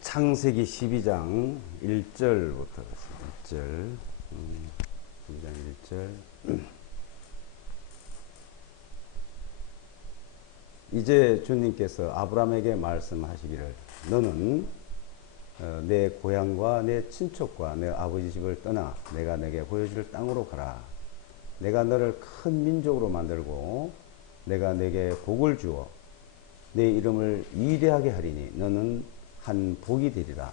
창세기 12장 1절부터 1절 12장 1절 이제 주님께서 아브라함에게 말씀하시기를 너는 내 고향과 내 친척과 내 아버지 집을 떠나 내가 내게 보여줄 땅으로 가라. 내가 너를 큰 민족으로 만들고 내가 내게 복을 주어 내 이름을 위대하게 하리니 너는 한 복이 되리라.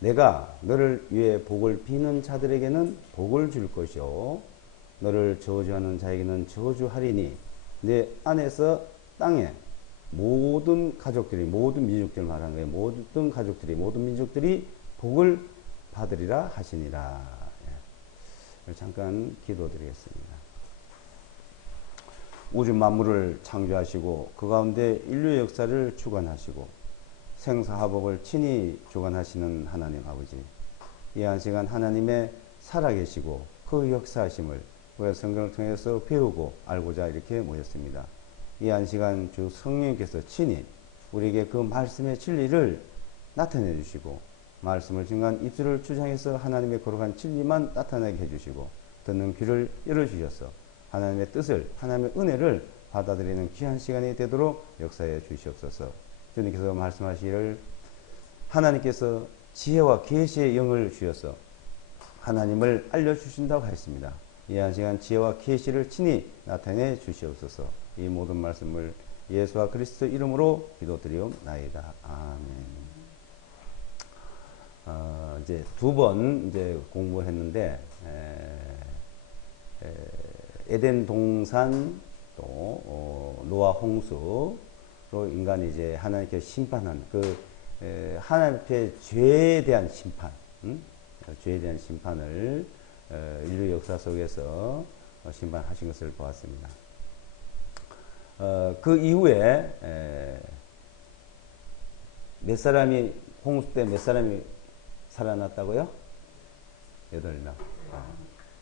내가 너를 위해 복을 비는 자들에게는 복을 줄 것이요 너를 저주하는 자에게는 저주하리니 내 안에서 땅에 모든 가족들이 모든 민족들 말하는 거예요. 모든 가족들이 모든 민족들이 복을 받으리라 하시니라. 잠깐 기도드리겠습니다. 우주 만물을 창조하시고 그 가운데 인류의 역사를 주관하시고 생사화복을 친히 주관하시는 하나님 아버지, 이 한 시간 하나님의 살아계시고 그 역사하심을 우리가 성경을 통해서 배우고 알고자 이렇게 모였습니다. 이 한 시간 주 성령님께서 친히 우리에게 그 말씀의 진리를 나타내 주시고 말씀을 증거한 입술을 주장해서 하나님의 거룩한 진리만 나타나게 해주시고 듣는 귀를 열어주셔서 하나님의 뜻을 하나님의 은혜를 받아들이는 귀한 시간이 되도록 역사해 주시옵소서. 주님께서 말씀하시기를 하나님께서 지혜와 계시의 영을 주셔서 하나님을 알려주신다고 하였습니다. 이 한 시간 지혜와 계시를 친히 나타내 주시옵소서. 이 모든 말씀을 예수와 그리스도 이름으로 기도드리옵나이다. 아멘. 이제 두 번 이제 공부했는데 에덴 동산 또 노아 홍수로 인간이 이제 하나님께 심판한 그 하나님께 죄에 대한 심판, 죄에 대한 심판을 인류 역사 속에서 심판하신 것을 보았습니다. 그 이후에 몇 사람이 홍수 때 몇 사람이 살아났다고요? 8명.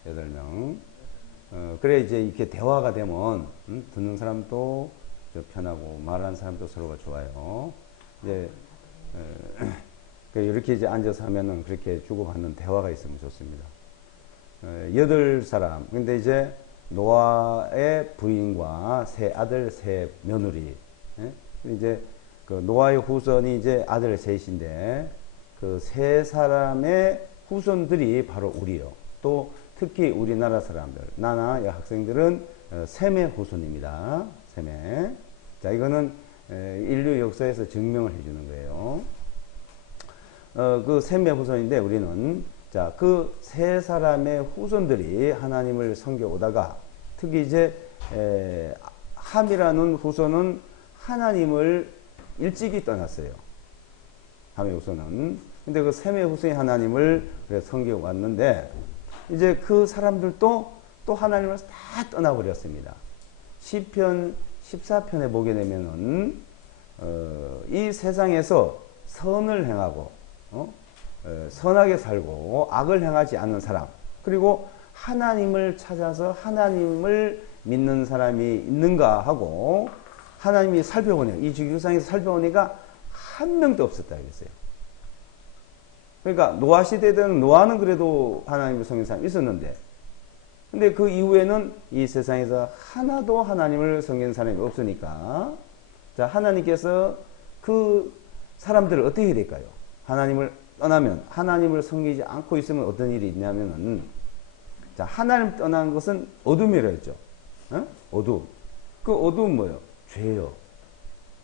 8명. 그래 이제 이렇게 대화가 되면 듣는 사람도 편하고 말하는 사람도 서로가 좋아요. 이제 이렇게 이제 앉아서 하면은 그렇게 주고받는 대화가 있으면 좋습니다. 8사람. 근데 이제 노아의 부인과 세 아들, 세 며느리. 이제 그 노아의 후손이 이제 아들 셋인데 그 세 사람의 후손들이 바로 우리요. 또 특히 우리나라 사람들, 나나 학생들은 셈의 후손입니다. 셈의. 자, 이거는 인류 역사에서 증명을 해주는 거예요. 그 셈의 후손인데 우리는 자, 그 세 사람의 후손들이 하나님을 섬겨오다가 특히 이제 함이라는 후손은 하나님을 일찍이 떠났어요. 함의 후손은. 근데 그 셈의 후손이 하나님을 섬겨왔는데 이제 그 사람들도 또 하나님을 다 떠나버렸습니다. 시편 14편에 보게 되면은 이 세상에서 선을 행하고 선하게 살고 악을 행하지 않는 사람, 그리고 하나님을 찾아서 하나님을 믿는 사람이 있는가 하고 하나님이 살펴보니까 이 지구상에서 살펴보니까 한 명도 없었다 그랬어요. 그러니까 노아 시대 때는 노아는 그래도 하나님을 섬기는 사람이 있었는데 근데 그 이후에는 이 세상에서 하나도 하나님을 섬기는 사람이 없으니까 자, 하나님께서 그 사람들을 어떻게 해야 될까요? 하나님을 떠나면 하나님을 섬기지 않고 있으면 어떤 일이 있냐면은 자, 하나님 떠난 것은 어둠이라 했죠. 어둠. 그 어둠은 뭐예요? 죄요.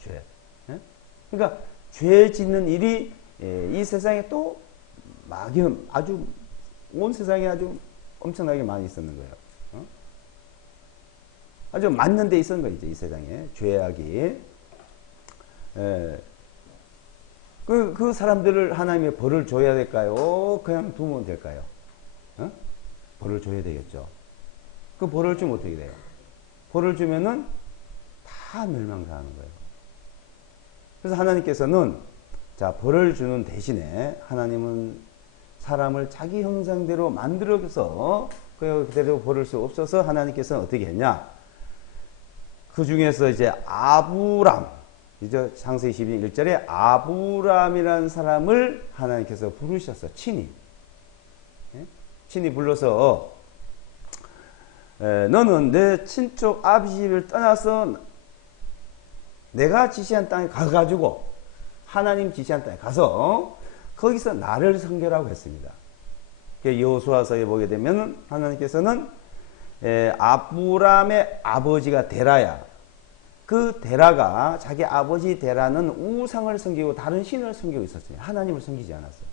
죄. 그러니까 죄 짓는 일이 이 세상에 또 막연 아주 온 세상에 아주 엄청나게 많이 있었는 거예요. 아주 맞는 데 있었는 거죠. 이 세상에 죄악이. 그 사람들을 하나님의 벌을 줘야 될까요? 그냥 두면 될까요? 벌을 줘야 되겠죠. 그 벌을 주면 어떻게 돼요? 벌을 주면은 다 멸망당하는 거예요. 그래서 하나님께서는 자, 벌을 주는 대신에 하나님은 사람을 자기 형상대로 만들어서 그대로 벌을 수 없어서 하나님께서는 어떻게 했냐? 그 중에서 이제 아브람, 이제 창세기 12장 1절에 아브람이라는 사람을 하나님께서 부르셨어. 친히. 예? 친히 불러서 너는 내 친족 아비집을 떠나서 내가 지시한 땅에 가가지고 하나님 지시한 땅에 가서 거기서 나를 섬기라고 했습니다. 여호수아서에 보게 되면 하나님께서는 아브람의 아버지가 데라야. 그 데라가 자기 아버지 데라는 우상을 섬기고 다른 신을 섬기고 있었어요. 하나님을 섬기지 않았어요.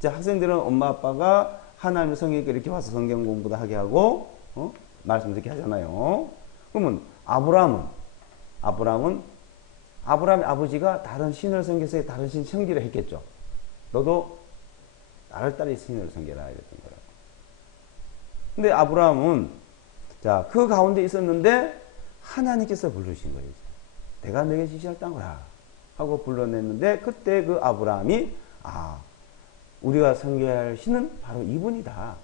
자, 학생들은 엄마 아빠가 하나님을 섬기니까 이렇게 와서 성경 공부도 하게 하고 말씀 듣게 하잖아요. 그러면 아브람의 아버지가 다른 신을 섬겨서 다른 신 섬기라 했겠죠. 너도 나를 따라 신을 섬겨라 이랬던 거라고. 근데 아브람은 자, 그 가운데 있었는데 하나님께서 부르신 거예요. 내가 너에게 지시할 땅을 가 하고 불러냈는데 그때 그 아브람이 우리가 섬겨야 할 신은 바로 이분이다.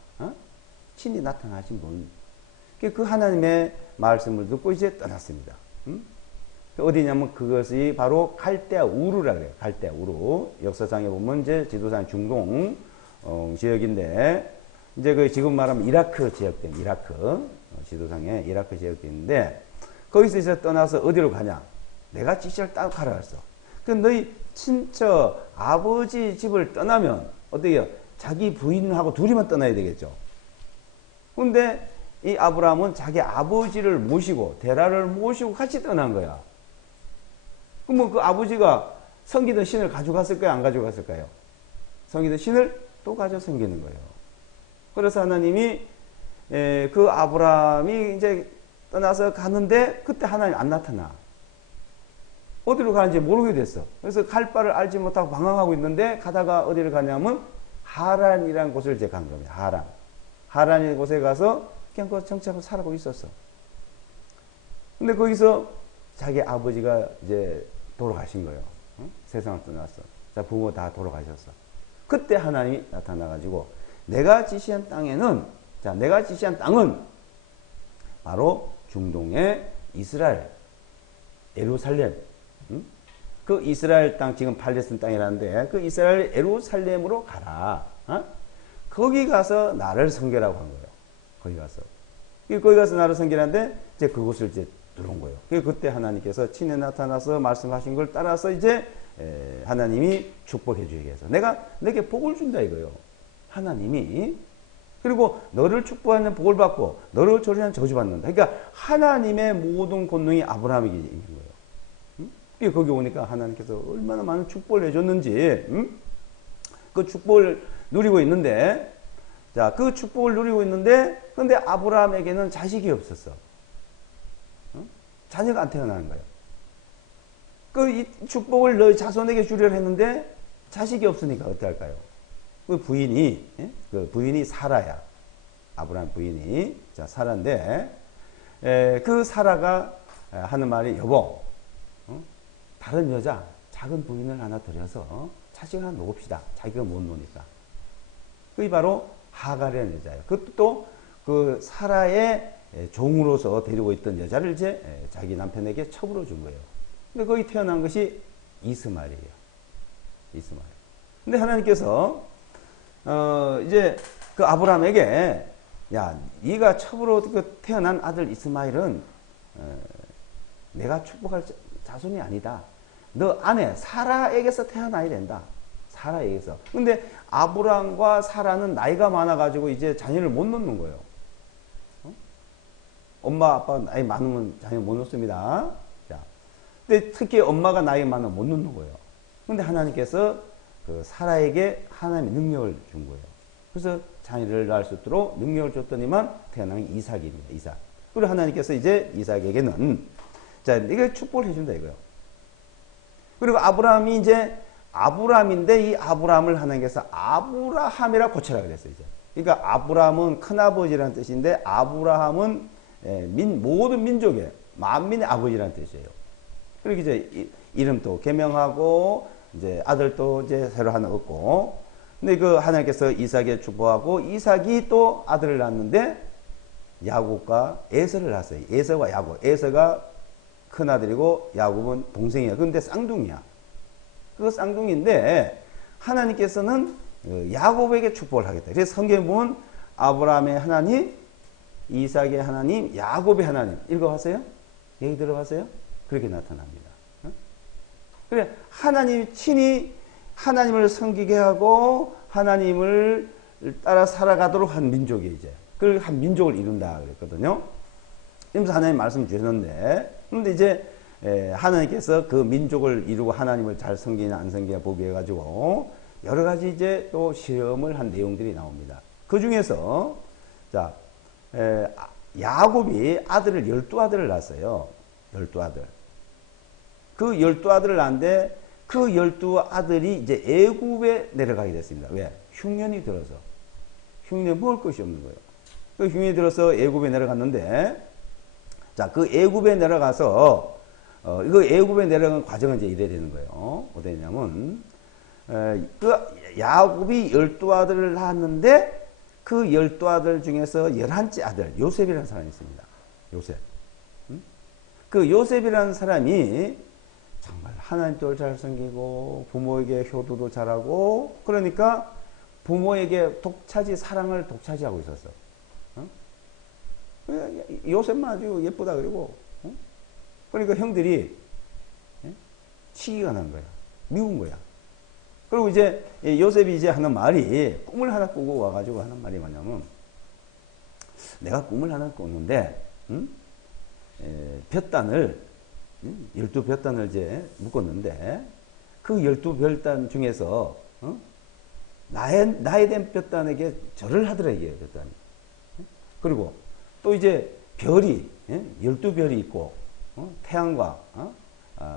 신이 나타나신 분. 그 하나님의 말씀을 듣고 이제 떠났습니다. 어디냐면 그것이 바로 갈대아 우르라 그래요. 갈대아 우르. 역사상에 보면 이제 지도상 중동 지역인데 이제 그 지금 말하면 이라크 지역된 이라크 지도상에 이라크 지역이 있는데 거기서 이제 떠나서 어디로 가냐? 내가 지시할 땅 가라 했어. 그 너희 친척 아버지 집을 떠나면 어때요? 자기 부인하고 둘이만 떠나야 되겠죠. 근데 이 아브라함은 자기 아버지를 모시고 데라를 모시고 같이 떠난 거야. 그러면 그 아버지가 섬기던 신을 가져갔을까요? 안 가져갔을까요? 섬기던 신을 또 가져 섬기는 거예요. 그래서 하나님이 그 아브라함이 이제 떠나서 가는데 그때 하나님 안 나타나. 어디로 가는지 모르게 됐어. 그래서 갈 바를 알지 못하고 방황하고 있는데 가다가 어디를 가냐면 하란이라는 곳을 이제 간 겁니다. 하란이라는 곳에 가서 그냥 그 정착을 살아고 있었어. 근데 거기서 자기 아버지가 이제 돌아가신 거예요. 세상을 떠났어. 자, 부모 다 돌아가셨어. 그때 하나님이 나타나가지고 내가 지시한 땅은 바로 중동의 이스라엘, 예루살렘. 그 이스라엘 땅, 지금 팔레스틴 땅이라는데 그 이스라엘 예루살렘으로 가라. 거기 가서 나를 섬기라고 한 거예요. 거기 가서 나를 섬기라는데 이제 그곳을 이제 들어온 거예요. 그때 하나님께서 친히 나타나서 말씀하신 걸 따라서 이제 하나님이 축복해 주기 위해서 내가 내게 복을 준다 이거예요. 하나님이. 그리고 너를 축복하는 복을 받고 너를 저주하는 저주받는다. 그러니까 하나님의 모든 권능이 아브라함에게 있는 거예요. 거기 오니까 하나님께서 얼마나 많은 축복을 해줬는지 그 축복을 누리고 있는데 자, 그 축복을 누리고 있는데 그런데 아브라함에게는 자식이 없었어. 자녀가 안 태어나는 거예요. 이 축복을 너희 자손에게 주려고 했는데 자식이 없으니까 어떻게 할까요? 그 부인이 사라야. 아브라함 부인이. 자, 사라인데, 그 사라가 하는 말이, 여보, 다른 여자, 작은 부인을 하나 들여서 자식을 하나 놓읍시다. 자기가 못 노니까. 그게 바로 하갈이라는 여자예요. 그것도 그 사라의 종으로서 데리고 있던 여자를 이제 자기 남편에게 첩으로 준 거예요. 근데 거기 태어난 것이 이스마엘이에요. 이스마엘. 근데 하나님께서 이제 그 아브라함에게 야, 네가 첩으로 태어난 아들 이스마엘은 내가 축복할 자손이 아니다. 너 아내 사라에게서 태어나야 된다. 사라에게서. 근데 아브라함과 사라는 나이가 많아가지고 이제 자녀를 못 놓는 거예요. 엄마 아빠 나이 많으면 자녀 못 놓습니다. 자, 근데 특히 엄마가 나이 많으면 못 놓는 거예요. 근데 하나님께서 그 사라에게 하나님의 능력을 준 거예요. 그래서 자녀를 낳을 수 있도록 능력을 줬더니만 태어난 게 이삭입니다. 이삭. 그리고 하나님께서 이제 이삭에게는 자, 이게 축복을 해준다 이거예요. 그리고 아브라함이 이제 아브라함인데 이 아브라함을 하나님께서 아브라함이라 고쳐라 그랬어요. 이제. 그러니까 아브라함은 큰아버지라는 뜻인데 아브라함은 모든 민족의 만민의 아버지라는 뜻이에요. 그리고 이제 이름도 개명하고 이제 아들도 이제 새로 하나 얻고. 근데 그 하나님께서 이삭에 축복하고 이삭이 또 아들을 낳았는데 야곱과 에서를 낳았어요. 에서와 야곱. 에서가 큰 아들이고 야곱은 동생이야. 그런데 쌍둥이야. 그거 쌍둥이인데 하나님께서는 야곱에게 축복을 하겠다. 그래서 성경에 보면 아브라함의 하나님, 이삭의 하나님, 야곱의 하나님 읽어봤어요? 얘기 들어봤어요? 그렇게 나타납니다. 그래 하나님이 친히 하나님을 섬기게 하고 하나님을 따라 살아가도록 한 민족이 이제 그걸 한 민족을 이룬다 그랬거든요. 그래서 하나님 말씀 주셨는데 그런데 이제 하나님께서 그 민족을 이루고 하나님을 잘 섬기냐 안 섬기냐 보기 해가지고 여러 가지 이제 또 시험을 한 내용들이 나옵니다. 그 중에서 자 야곱이 아들을 12아들을 낳았어요. 12아들. 그 12아들을 낳았는데 그 12아들이 이제 애굽에 내려가게 됐습니다. 왜? 흉년이 들어서. 흉년이 먹을 것이 없는 거예요. 그 흉년이 들어서 애굽에 내려갔는데 자, 그 애굽에 내려가서 이거 애굽에 내려간 과정은 이제 이래 되는 거예요. 어디냐면 그 야곱이 12아들을 낳았는데 그 12아들 중에서 11째 아들 요셉이라는 사람이 있습니다. 요셉. 그 요셉이라는 사람이 정말 하나님도 잘 섬기고 부모에게 효도도 잘하고 그러니까 부모에게 사랑을 독차지하고 있었어. 요셉만 아주 예쁘다 그리고 그러니까 형들이 치기가 난 거야. 미운 거야. 그리고 이제 요셉이 이제 하는 말이 꿈을 하나 꾸고 와가지고 하는 말이 뭐냐면 내가 꿈을 하나 꿨는데 볕단을 12볕단을 이제 묶었는데 그 12볕단 중에서 나에 된 볕단에게 절을 하더라 이게 볕단이. 그리고 또 이제 별이 12별이 있고 태양과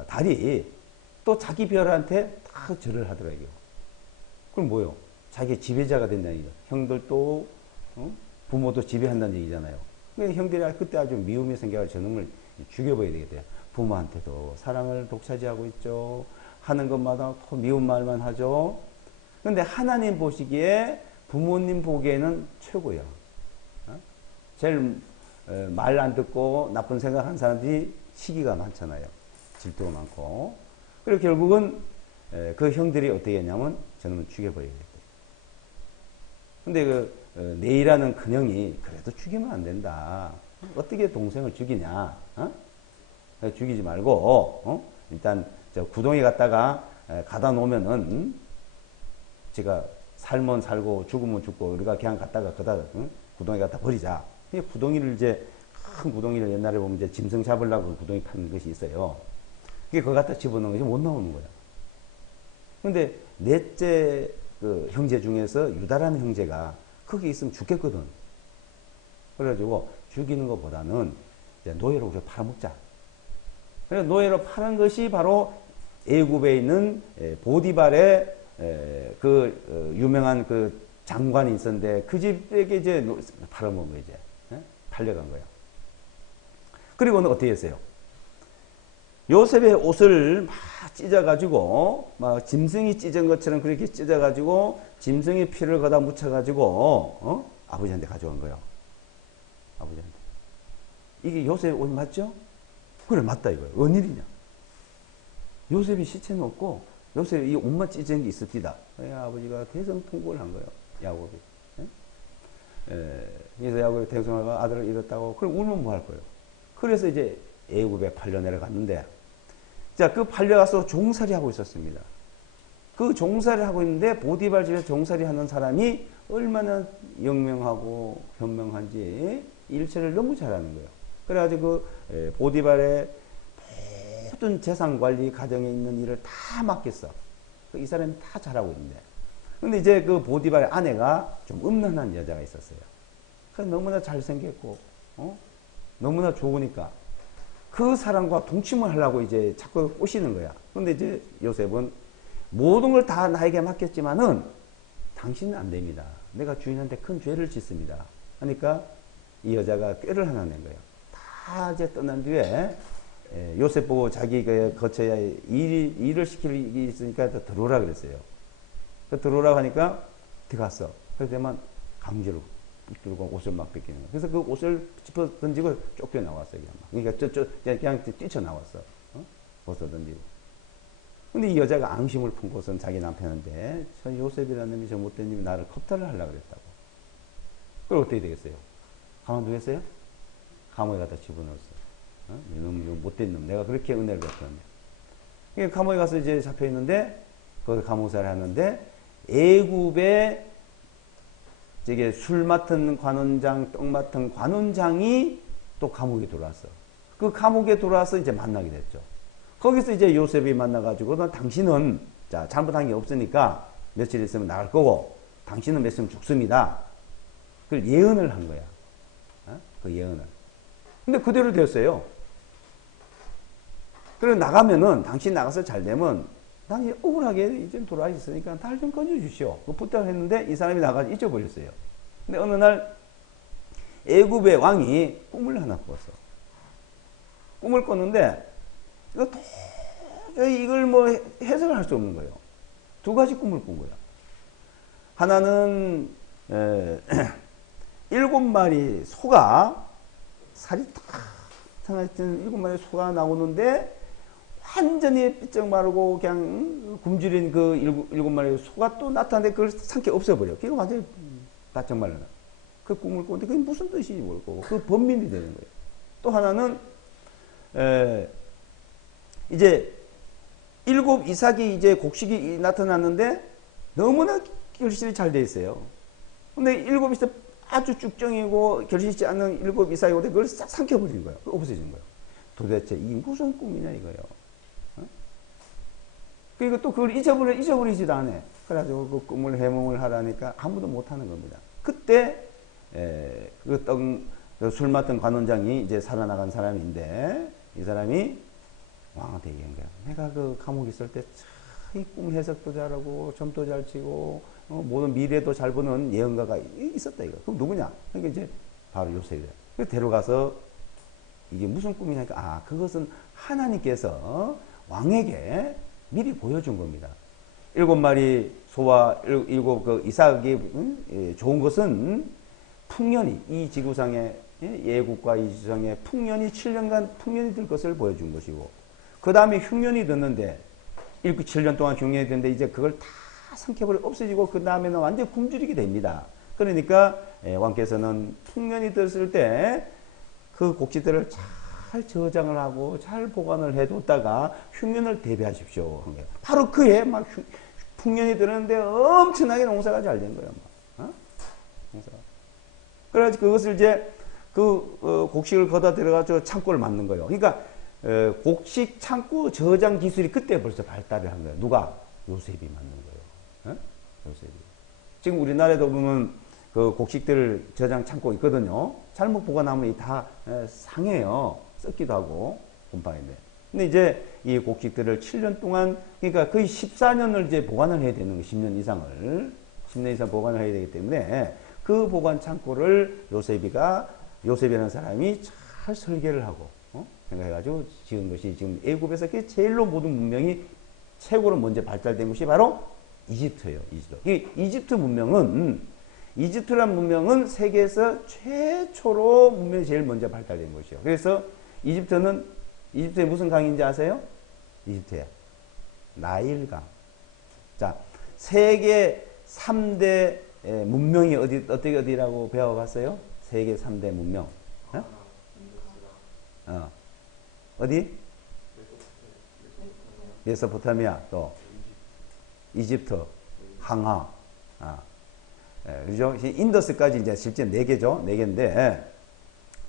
달이 또 자기 별한테 다 절을 하더라고요. 그럼 뭐요? 자기 지배자가 된다는 얘기죠. 형들도 부모도 지배한다는 얘기잖아요. 형들이 그때 아주 미움이 생겨서 저놈을 죽여버려야 되겠대요. 부모한테도 사랑을 독차지하고 있죠. 하는 것마다 또 미운 말만 하죠. 그런데 하나님 보시기에 부모님 보기에는 최고야. 제일 말 안 듣고 나쁜 생각하는 사람들이 시기가 많잖아요. 질투가 많고. 그리고 결국은 그 형들이 어떻게 했냐면 저놈을 죽여버리겠다. 근데 내 일하는 큰형이 그래도 죽이면 안 된다. 어떻게 동생을 죽이냐? 죽이지 말고 일단 저 구덩이 갖다가 가다 놓으면은 제가 살면 살고 죽으면 죽고 우리가 그냥 갖다가 그다 구덩이 갖다 버리자. 구덩이를 이제 큰 구덩이를 옛날에 보면 이제 짐승 잡으려고 구덩이 파는 것이 있어요. 그게 그거 갖다 집어넣는 것이 못 나오는 거야. 근데 넷째 그 형제 중에서 유다라는 형제가 거기 있으면 죽겠거든. 그래가지고 죽이는 것보다는 이제 노예로 우리가 팔아먹자. 그래서 노예로 파는 것이 바로 애굽에 있는 보디발의 그 유명한 그 장관이 있었는데 그 집에게 이제 팔아먹은 거야 이제. 팔려간 거야. 그리고는 어떻게 했어요? 요셉의 옷을 막 찢어가지고, 막 짐승이 찢은 것처럼 그렇게 찢어가지고, 짐승의 피를 거다 묻혀가지고, 아버지한테 가져간 거예요. 아버지한테. 이게 요셉의 옷 맞죠? 그래, 맞다 이거예요. 웬일이냐? 요셉이 시체는 없고, 요셉이 이 옷만 찢은 게 있습니다. 아버지가 대성통곡을 한 거예요. 야곱이. 그래서 야곱이 대성하가 아들을 잃었다고. 그럼 울면 뭐 할 거예요? 그래서 이제 애굽에 팔려 내려갔는데, 자, 그 팔려가서 종살이 하고 있었습니다. 그 종살이 하고 있는데 보디발 집에서 종살이 하는 사람이 얼마나 영명하고 현명한지 일처를 너무 잘하는 거예요. 그래가지고 그 보디발의 모든 재산 관리 가정에 있는 일을 다 맡겼어. 이 사람이 다 잘하고 있는데. 근데 이제 그 보디발의 아내가 좀 음란한 여자가 있었어요. 그래서 너무나 잘생겼고, 너무나 좋으니까 그 사람과 동침을 하려고 이제 자꾸 꼬시는 거야. 근데 이제 요셉은 모든 걸 다 나에게 맡겼지만은 당신은 안 됩니다. 내가 주인한테 큰 죄를 짓습니다. 하니까 이 여자가 꾀를 하나 낸 거예요. 다 이제 떠난 뒤에 요셉 보고 자기 거쳐야 일을 시킬 일이 있으니까 들어오라 그랬어요. 들어오라고 하니까 들어갔어. 그래서 대만 강제로 붙들고 옷을 막 벗기는 거예요. 그래서 그 옷을 짚어 던지고 쫓겨 나왔어요. 그러니까 그냥 뛰쳐나왔어. 벗어 던지고. 근데 이 여자가 앙심을 품고선 자기 남편한테 저 요셉이라는 놈이 저 못된 놈이 나를 겁탈을 하려고 그랬다고. 그럼 어떻게 되겠어요? 가만두겠어요? 감옥에 갖다 집어넣었어. 이놈 못된 놈. 내가 그렇게 은혜를 베풀었네. 감옥에 가서 이제 잡혀 있는데 거기 감옥살이 하는데 애굽의 저게 술 맡은 관원장, 떡 맡은 관원장이 또 감옥에 들어왔어. 그 감옥에 들어와서 이제 만나게 됐죠. 거기서 이제 요셉이 만나가지고 당신은 자 잘못한 게 없으니까 며칠 있으면 나갈 거고 당신은 몇 명 죽습니다. 그걸 예언을 한 거야. 그 예언을. 근데 그대로 되었어요. 그래 나가면은 당신 나가서 잘 되면 당신 억울하게 이제 돌아와 있으니까 달 좀 꺼내주시오. 그 부탁을 했는데 이 사람이 나가서 잊어버렸어요. 근데 어느 날 애굽의 왕이 꿈을 하나 꿨어. 꿈을 꿨는데 이걸 뭐 해석을 할 수 없는 거예요. 두 가지 꿈을 꾼 거야. 하나는 7마리 소가 살이 탁 탕하던 7마리 소가 나오는데 완전히 삐쩍 마르고 그냥 굶주린 그 7마리 소가 또 나타나는데 그걸 삼켜 없애버려. 그게 완전히 바짝 말라. 그 꿈을 꾸는데 그게 무슨 뜻인지 모르고 그 번민이 되는 거예요. 또 하나는 이제 7 이삭이 이제 곡식이 나타났는데 너무나 결실이 잘 돼 있어요. 근데 7이서 아주 쭉정이고 결실치 않는 7 이삭이 오는데 그걸 싹 삼켜버린 거예요. 없어진 거예요. 도대체 이 무슨 꿈이냐 이거예요. 그리고 또 그걸 잊어버리지도 않아. 그래가지고 그 꿈을 해몽을 하라니까 아무도 못하는 겁니다. 그때 술 맡은 관원장이 이제 살아나간 사람인데 이 사람이 왕한테 얘기한 거야. 내가 그 감옥에 있을 때 참 꿈 해석도 잘하고 점도 잘 치고 모든 미래도 잘 보는 예언가가 있었다 이거. 그럼 누구냐? 그러니까 이제 바로 요셉이야. 그래서 데려가서 이게 무슨 꿈이냐니까 아 그것은 하나님께서 왕에게 미리 보여준 겁니다. 7마리 소와 7 그 이삭이 좋은 것은 풍년이 이 지구상의 예국과 이 지구상의 풍년이 7년간 풍년이 될 것을 보여준 것이고 그 다음에 흉년이 됐는데 7년 동안 흉년이 됐는데 이제 그걸 다 삼켜버려 없어지고 그 다음에는 완전 굶주리게 됩니다. 그러니까 왕께서는 풍년이 됐을 때 그 곡식들을 잘 저장을 하고 잘 보관을 해뒀다가 흉년을 대비하십시오. 바로 그해 막 풍년이 들었는데 엄청나게 농사가 잘 된 거예요. 농사가. 그래가지고 그것을 이제 곡식을 걷어 들어가서 창고를 만든 거예요. 그러니까 곡식 창고 저장 기술이 그때 벌써 발달을 한 거예요. 누가? 요셉이 만든 거예요. 요셉이. 지금 우리나라에도 보면 그 곡식들 저장 창고 있거든요. 잘못 보관하면 다 상해요. 썩기도 하고 곰팡이인데. 근데 이제 이 곡식들을 7년 동안 그러니까 거의 14년을 이제 보관을 해야 되는 거예요. 10년 이상 보관을 해야 되기 때문에 그 보관 창고를 요셉이라는 사람이 잘 설계를 하고 생각해가지고 지은 것이 지금 애굽에서 제일로 모든 문명이 최고로 먼저 발달된 것이 바로 이집트예요. 이집트란 문명은 세계에서 최초로 문명이 제일 먼저 발달된 것이요. 그래서 이집트에 무슨 강인지 아세요? 이집트에 나일강. 자, 세계 3대 문명이 어디라고 배워봤어요? 세계 3대 문명. 어디? 메소포타미아, 또 이집트, 항하. 그죠? 인더스까지 이제 실제 4개죠. 4개인데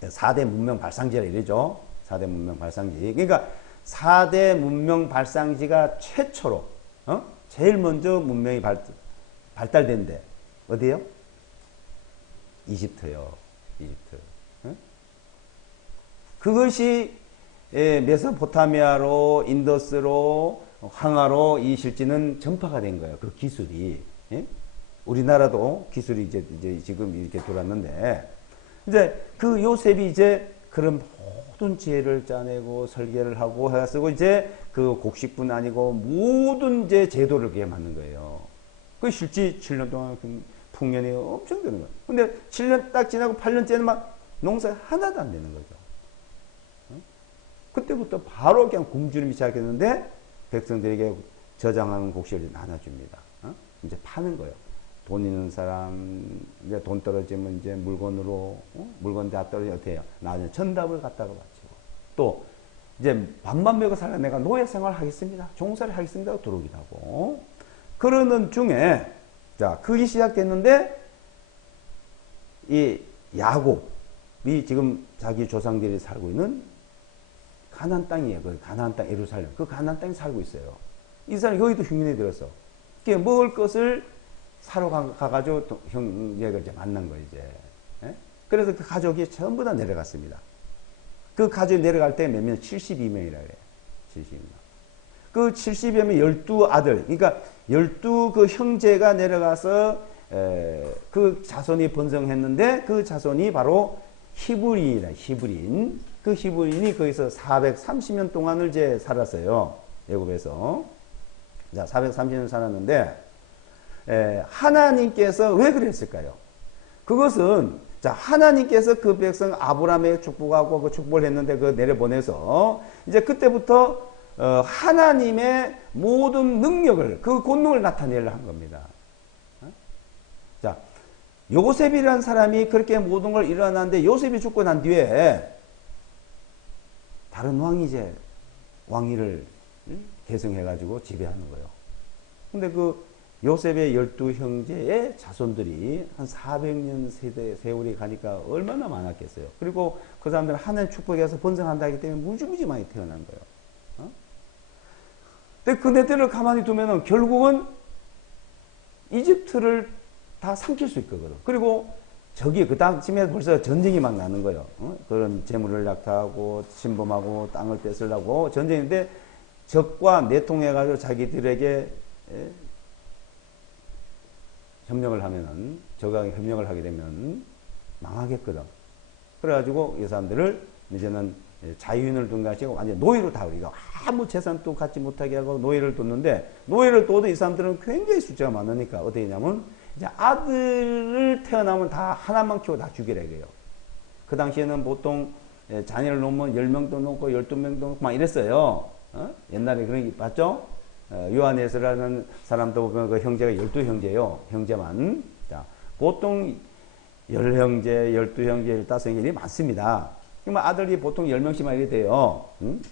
4대 문명 발상지라 이러죠. 4대 문명 발상지. 그러니까 4대 문명 발상지가 최초로 제일 먼저 문명이 발달된데 어디요? 이집트요. 이집트. 그것이 메소포타미아로 인더스로 항아로 이 실지는 전파가 된 거예요. 그 기술이. 우리나라도 기술이 이제 지금 이렇게 돌았는데 이제 그 요셉이 이제 그런 모든 지혜를 짜내고 설계를 하고 해가지고 이제 그 곡식뿐 아니고 모든 이제 제도를 그게 만든 거예요. 그 실제 7년 동안 풍년이 엄청 드는 거예요. 근데 7년 딱 지나고 8년째는 막 농사 하나도 안 되는 거죠. 그때부터 바로 그냥 굶주림이 시작했는데 백성들에게 저장하는 곡식을 나눠줍니다. 이제 파는 거예요. 돈 있는 사람, 이제 돈 떨어지면 이제 물건으로, 물건 다 떨어지면 어떻게 해요? 나중에 전답을 갖다가 바치고. 또, 이제 밥만 먹고 살라 내가 노예 생활 하겠습니다. 종살이 하겠습니다. 들어오기도 하고. 그러는 중에, 자, 그게 시작됐는데, 이 야곱이 지금 자기 조상들이 살고 있는 가나안 땅이에요. 그 가나안 땅 예루살렘. 그 가나안 땅에 살고 있어요. 이 사람이 거기도 흉년에 들었어. 그게 먹을 것을 사러 가가지고 형제가 이제 만난 거예요, 이제. 예? 그래서 그 가족이 전부 다 내려갔습니다. 그 가족이 내려갈 때 몇 명? 72명이라 그래요. 72명. 그 72명 12아들, 그러니까 12그 형제가 내려가서 그 자손이 번성했는데 그 자손이 바로 히브리인이라, 히브리인. 그 히브리인이 거기서 430년 동안을 이제 살았어요. 애굽에서. 자, 430년 살았는데, 하나님께서 왜 그랬을까요? 그것은, 자, 하나님께서 그 백성 아브라함에게 축복하고 그 축복을 했는데 그 내려보내서, 이제 그때부터, 하나님의 모든 능력을, 그 권능을 나타내려 한 겁니다. 자, 요셉이라는 사람이 그렇게 모든 걸 일어났는데 요셉이 죽고 난 뒤에 다른 왕이 이제 왕위를 계승해가지고 지배하는 거예요. 근데 그 요셉의 12형제의 자손들이 한 400년 세월이 가니까 얼마나 많았겠어요. 그리고 그 사람들은 하나님 축복에서 번성한다기 때문에 무지무지 많이 태어난 거예요. 근데 그네들을 가만히 두면은 결국은 이집트를 다 삼킬 수 있거든. 그리고 저기 그 당시에 벌써 전쟁이 막 나는 거예요. 그런 재물을 약탈하고 침범하고 땅을 뺏으려고 전쟁인데 적과 내통해가지고 자기들에게 협력을 하면은, 적하고 협력을 하게 되면 망하겠거든. 그래가지고 이 사람들을 이제는 자유인을 둔 것이 완전 노예로 다 우리가 아무 재산도 갖지 못하게 하고 노예를 뒀는데, 노예를 둬도 이 사람들은 굉장히 숫자가 많으니까 어떻게 했냐면 이제 아들을 태어나면 다 하나만 키워 다 죽이라 이거예요. 그 당시에는 보통 자녀를 놓으면 10명도 놓고 12명도 놓고 막 이랬어요. 옛날에 그런 게 봤죠? 요한에서라는 사람도 보면 그 형제가 12형제요. 형제만. 자, 보통 10형제, 12형제, 15형제 많습니다. 그러면 아들이 보통 10명씩만 이렇게 돼요. 응?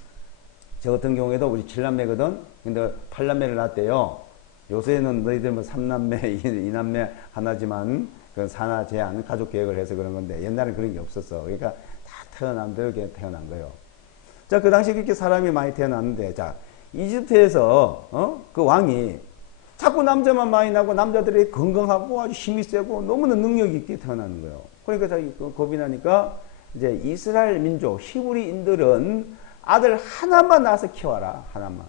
저 같은 경우에도 우리 7남매거든. 근데 8남매를 낳았대요. 요새는 너희들 뭐 3남매, 2남매 하나지만 그건 산하 제한 가족 계획을 해서 그런 건데 옛날엔 그런 게 없었어. 그러니까 다 태어난 대로 태어난 거예요. 자, 그 당시 그렇게 사람이 많이 태어났는데, 자, 이집트에서, 그 왕이 자꾸 남자만 많이 나고 남자들이 건강하고 아주 힘이 세고 너무나 능력이 있게 태어나는 거예요. 그러니까 자기 겁이 나니까 이제 이스라엘 민족, 히브리인들은 아들 하나만 낳아서 키워라. 하나만.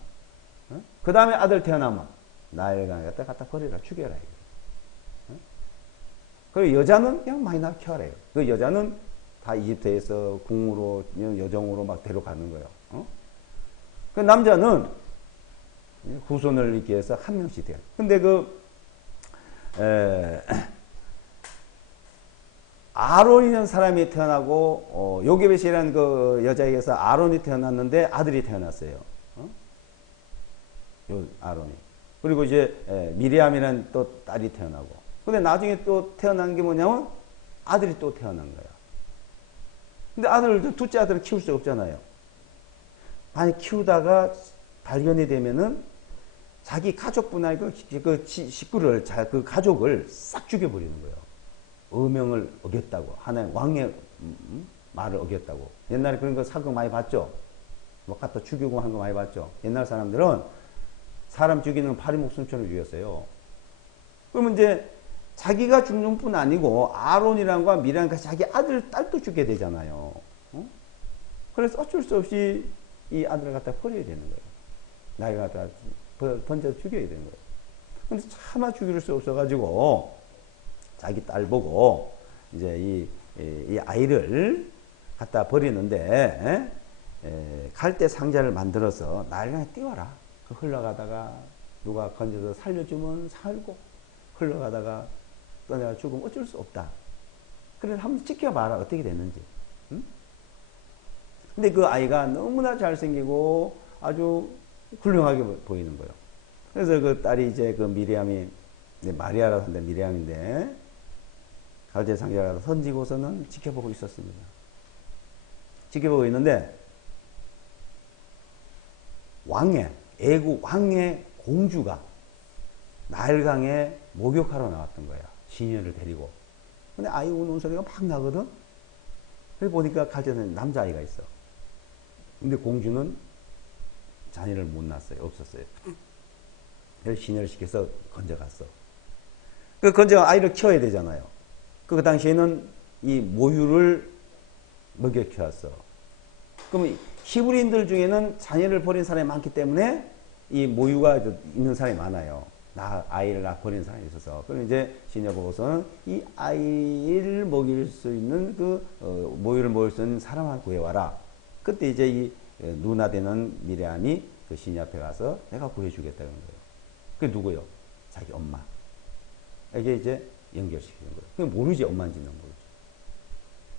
그 다음에 아들 태어나면 나를 갖다 버리라. 죽여라. 그리고 여자는 그냥 많이 낳아 키워라. 그 여자는 다 이집트에서 궁으로, 여정으로 막 데려가는 거예요. 그 남자는 후손을 있기 위해서 한 명씩 돼요. 근데 아론이라는 사람이 태어나고, 요게벳이라는 그 여자에게서 아론이 태어났는데 아들이 태어났어요. 요 아론이. 그리고 이제 미리암이라는 또 딸이 태어나고. 근데 나중에 또 태어난 게 뭐냐면 아들이 또 태어난 거야. 근데 아들을, 둘째 아들을 키울 수 없잖아요. 많이 키우다가 발견이 되면은 자기 가족분할 그 식구를, 그 가족을 싹 죽여버리는 거예요. 어명을 어겼다고. 하나의 왕의 말을 어겼다고. 옛날에 그런 거 사극 많이 봤죠? 뭐 갖다 죽이고 한 거 많이 봤죠? 옛날 사람들은 사람 죽이는 파리 목숨처럼 죽였어요. 그러면 이제 자기가 죽는 뿐 아니고 아론이랑과 미리암과 자기 아들, 딸도 죽게 되잖아요. 그래서 어쩔 수 없이 이 아들을 갖다 버려야 되는 거예요. 나이가 다 던져 죽여야 되는 거예요. 근데 차마 죽일 수 없어가지고 자기 딸 보고 이제 이 아이를 갖다 버리는데 갈대 상자를 만들어서 나를 띄워라. 흘러가다가 누가 건져서 살려주면 살고 흘러가다가 떠나가 죽으면 어쩔 수 없다. 그래서 한번 지켜봐라. 어떻게 됐는지. 응? 근데 그 아이가 너무나 잘생기고 아주 훌륭하게 보이는 거예요. 그래서 그 딸이 이제 그 미리암이, 마리아라고 하는데 미리암인데, 갈대 상자가 던지고서는 지켜보고 있었습니다. 지켜보고 있는데, 애국 왕의 공주가 나일강에 목욕하러 나왔던 거야. 시녀를 데리고. 근데 아이 우는 소리가 막 나거든? 그래 보니까 갈대는 남자아이가 있어. 근데 공주는 자녀를 못 낳았어요. 없었어요. 그래서 시녀를 시켜서 건져갔어. 그 건져간 아이를 키워야 되잖아요. 그 당시에는 이 모유를 먹여 키웠어. 그럼 히브리인들 중에는 자녀를 버린 사람이 많기 때문에 이 모유가 있는 사람이 많아요. 아이를 버린 사람이 있어서. 그럼 이제 시녀 보고서는 이 아이를 먹일 수 있는 모유를 먹일 수 있는 사람을 구해와라. 그때 이제 이 누나 되는 미리암이 그 시녀 앞에 가서 내가 구해주겠다는 거예요. 그게 누구요? 자기 엄마. 이게 이제 연결시키는 거예요. 그게 모르지, 엄마인지는 모르죠.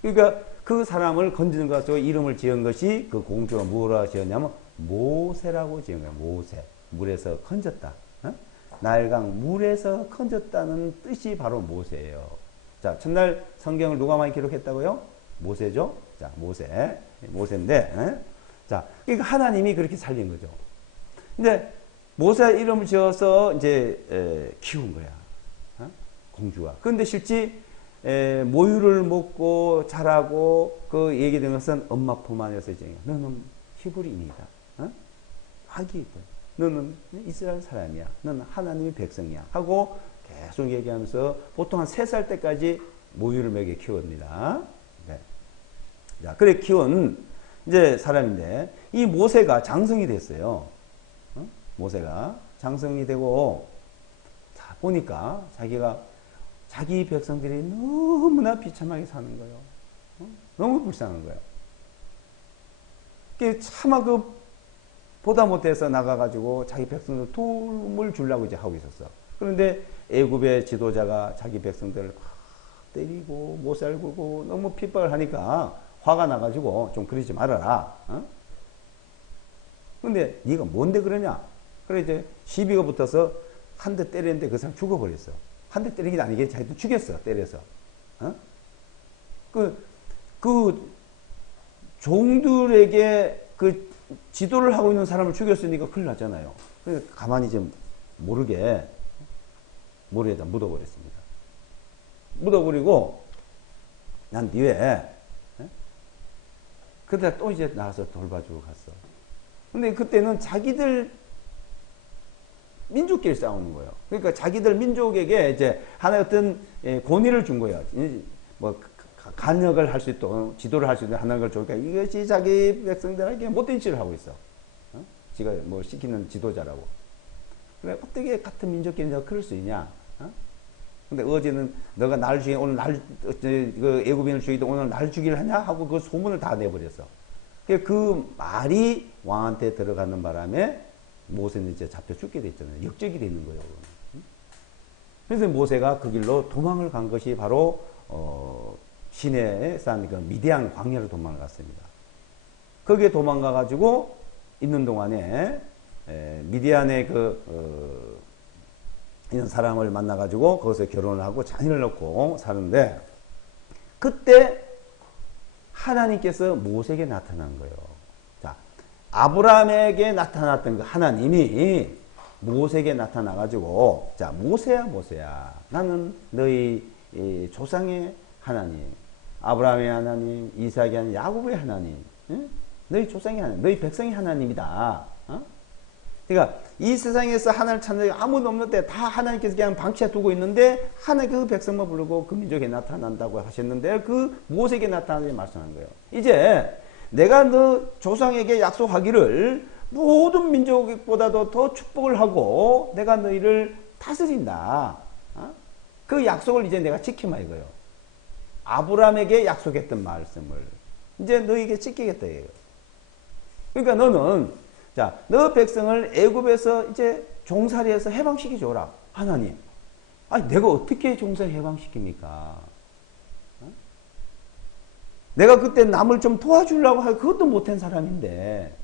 그러니까 그 사람을 건지는 것 가지고 이름을 지은 것이 그 공주가 뭐라 지었냐면 모세라고 지은 거예요. 모세. 물에서 건졌다. 어? 나일강 물에서 건졌다는 뜻이 바로 모세예요. 자, 첫날 성경을 누가 많이 기록했다고요? 모세죠? 자, 모세인데, 에? 자, 그러니까 하나님이 그렇게 살린 거죠. 근데 모세 이름을 지어서 이제 키운 거야. 어? 공주가. 그런데 실제 모유를 먹고 자라고 그 얘기된 것은 엄마 품 안에서 이제 너는 히브리인이다. 어? 아기, 너는 이스라엘 사람이야. 너는 하나님의 백성이야. 하고 계속 얘기하면서 보통 한 3살 때까지 모유를 먹여 키웁니다. 네. 자, 그래 키운 이제 사람인데 이 모세가 장성이 됐어요. 어? 모세가 장성이 되고 자, 보니까 자기 백성들이 너무나 비참하게 사는 거예요. 어? 너무 불쌍한 거예요. 차마 보다 못해서 나가가지고 자기 백성들 도움을 주려고 이제 하고 있었어. 그런데 애굽의 지도자가 자기 백성들을 막 때리고 못살 굴고 너무 핍박을 하니까 화가 나가지고 좀 그러지 말아라. 어? 근데 네가 뭔데 그러냐? 그래 이제 시비가 붙어서 한 대 때렸는데 그 사람 죽어버렸어. 한 대 때린 게 아니게 자기도 죽였어. 때려서. 어? 그 종들에게 그 지도를 하고 있는 사람을 죽였으니까 큰일 났잖아요. 그러니까 가만히 좀 모르게 모래에다 묻어버렸습니다. 묻어버리고 난 뒤에 그때 또 이제 나와서 돌봐주고 갔어. 근데 그때는 자기들 민족끼리 싸우는 거예요. 그러니까 자기들 민족에게 이제 하나의 어떤 권위를 준 거예요. 뭐 간역을 할 수 있도록 지도를 할 수 있는 하나를 주니까 이것이 자기 백성들에게 못된 짓을 하고 있어. 어? 지가 뭐 시키는 지도자라고. 그래 어떻게 같은 민족끼리 너가 그럴 수 있냐? 어? 근데 어제는 너가 날 죽이 오늘 그 애굽인을 죽이도 오늘 날 죽이를 하냐 하고 그 소문을 다 내버렸어. 그 말이 왕한테 들어가는 바람에 모세는 이제 잡혀 죽게 됐잖아요. 역적이 되는 거예요. 그래서 모세가 그 길로 도망을 간 것이 바로 시내에 싼 그 미디안 광야로 도망을 갔습니다. 거기에 도망가 가지고 있는 동안에 미디안의 이런 사람을 만나 가지고 거기서 결혼을 하고 자녀를 낳고 사는데 그때 하나님께서 모세에게 나타난 거예요. 자, 아브라함에게 나타났던 그 하나님이 모세에게 나타나 가지고 자, 모세야 나는 너희 조상의 하나님, 아브라함의 하나님, 이삭의 하나님, 야곱의 하나님, 응? 너희 조상의 하나님, 너희 백성의 하나님이다. 어? 그러니까 이 세상에서 하나님을 찾는 아무도 없는 때 다 하나님께서 그냥 방치해 두고 있는데 하나님 그 백성만 부르고 그 민족에 나타난다고 하셨는데 그 모세에게 나타나게 말씀한 거예요. 이제 내가 너 조상에게 약속하기를 모든 민족보다도 더 축복을 하고 내가 너희를 다스린다. 어? 그 약속을 이제 내가 지키마 이거예요. 아브라함에게 약속했던 말씀을 이제 너희에게 지키겠다 이거예요. 그러니까 너는 자, 너 백성을 애굽에서 이제 종살이해서 해방시켜 줘라. 하나님. 아니, 내가 어떻게 종생 해방시킵니까? 어? 내가 그때 남을 좀 도와주려고 할 그것도 못한 사람인데,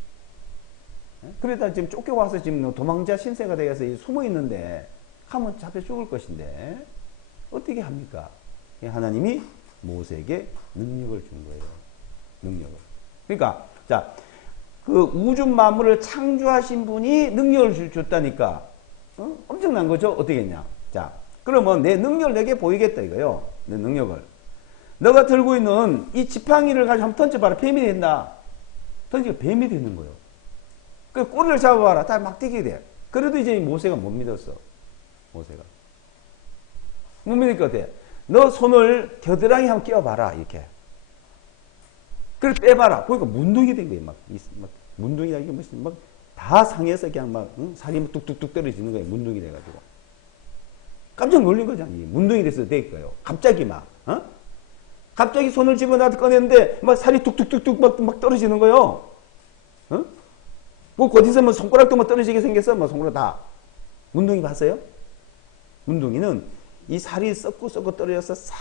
그러다 지금 쫓겨와서 지금 도망자 신세가 되어서 숨어 있는데, 가면 잡혀 죽을 것인데, 어떻게 합니까? 하나님이 모세에게 능력을 준 거예요. 능력을. 그러니까, 자, 그 우주 만물을 창조하신 분이 능력을 줬다니까, 엄청난 거죠? 어떻게 했냐? 자, 그러면 내 능력을 내게 보이겠다 이거요. 내 능력을. 너가 들고 있는 이 지팡이를 가지고 한번 던져봐라. 뱀이 된다. 던지고 뱀이 되는 거예요. 그 꼬리를 잡아봐라. 다 막 뛰게 돼. 그래도 이제 모세가 못 믿었어. 모세가. 못 믿으니까 어때? 너 손을 겨드랑이 한번 끼워봐라. 이렇게. 그래 빼봐라. 보니까 문둥이 된 거예요. 막 문둥이가 이게 막 다 상해서 그냥 막 살이 뚝뚝뚝 떨어지는 거예요. 문둥이 돼가지고. 깜짝 놀란 거잖아. 문둥이 돼서 될 거예요. 갑자기 막, 갑자기 손을 집어넣어 꺼냈는데, 막 살이 뚝뚝뚝뚝 막 떨어지는 거예요. 뭐, 어디서 뭐 손가락도 막 떨어지게 생겼어. 뭐 손가락 다. 문둥이 봤어요? 문둥이는 이 살이 썩고 떨어져서 싹,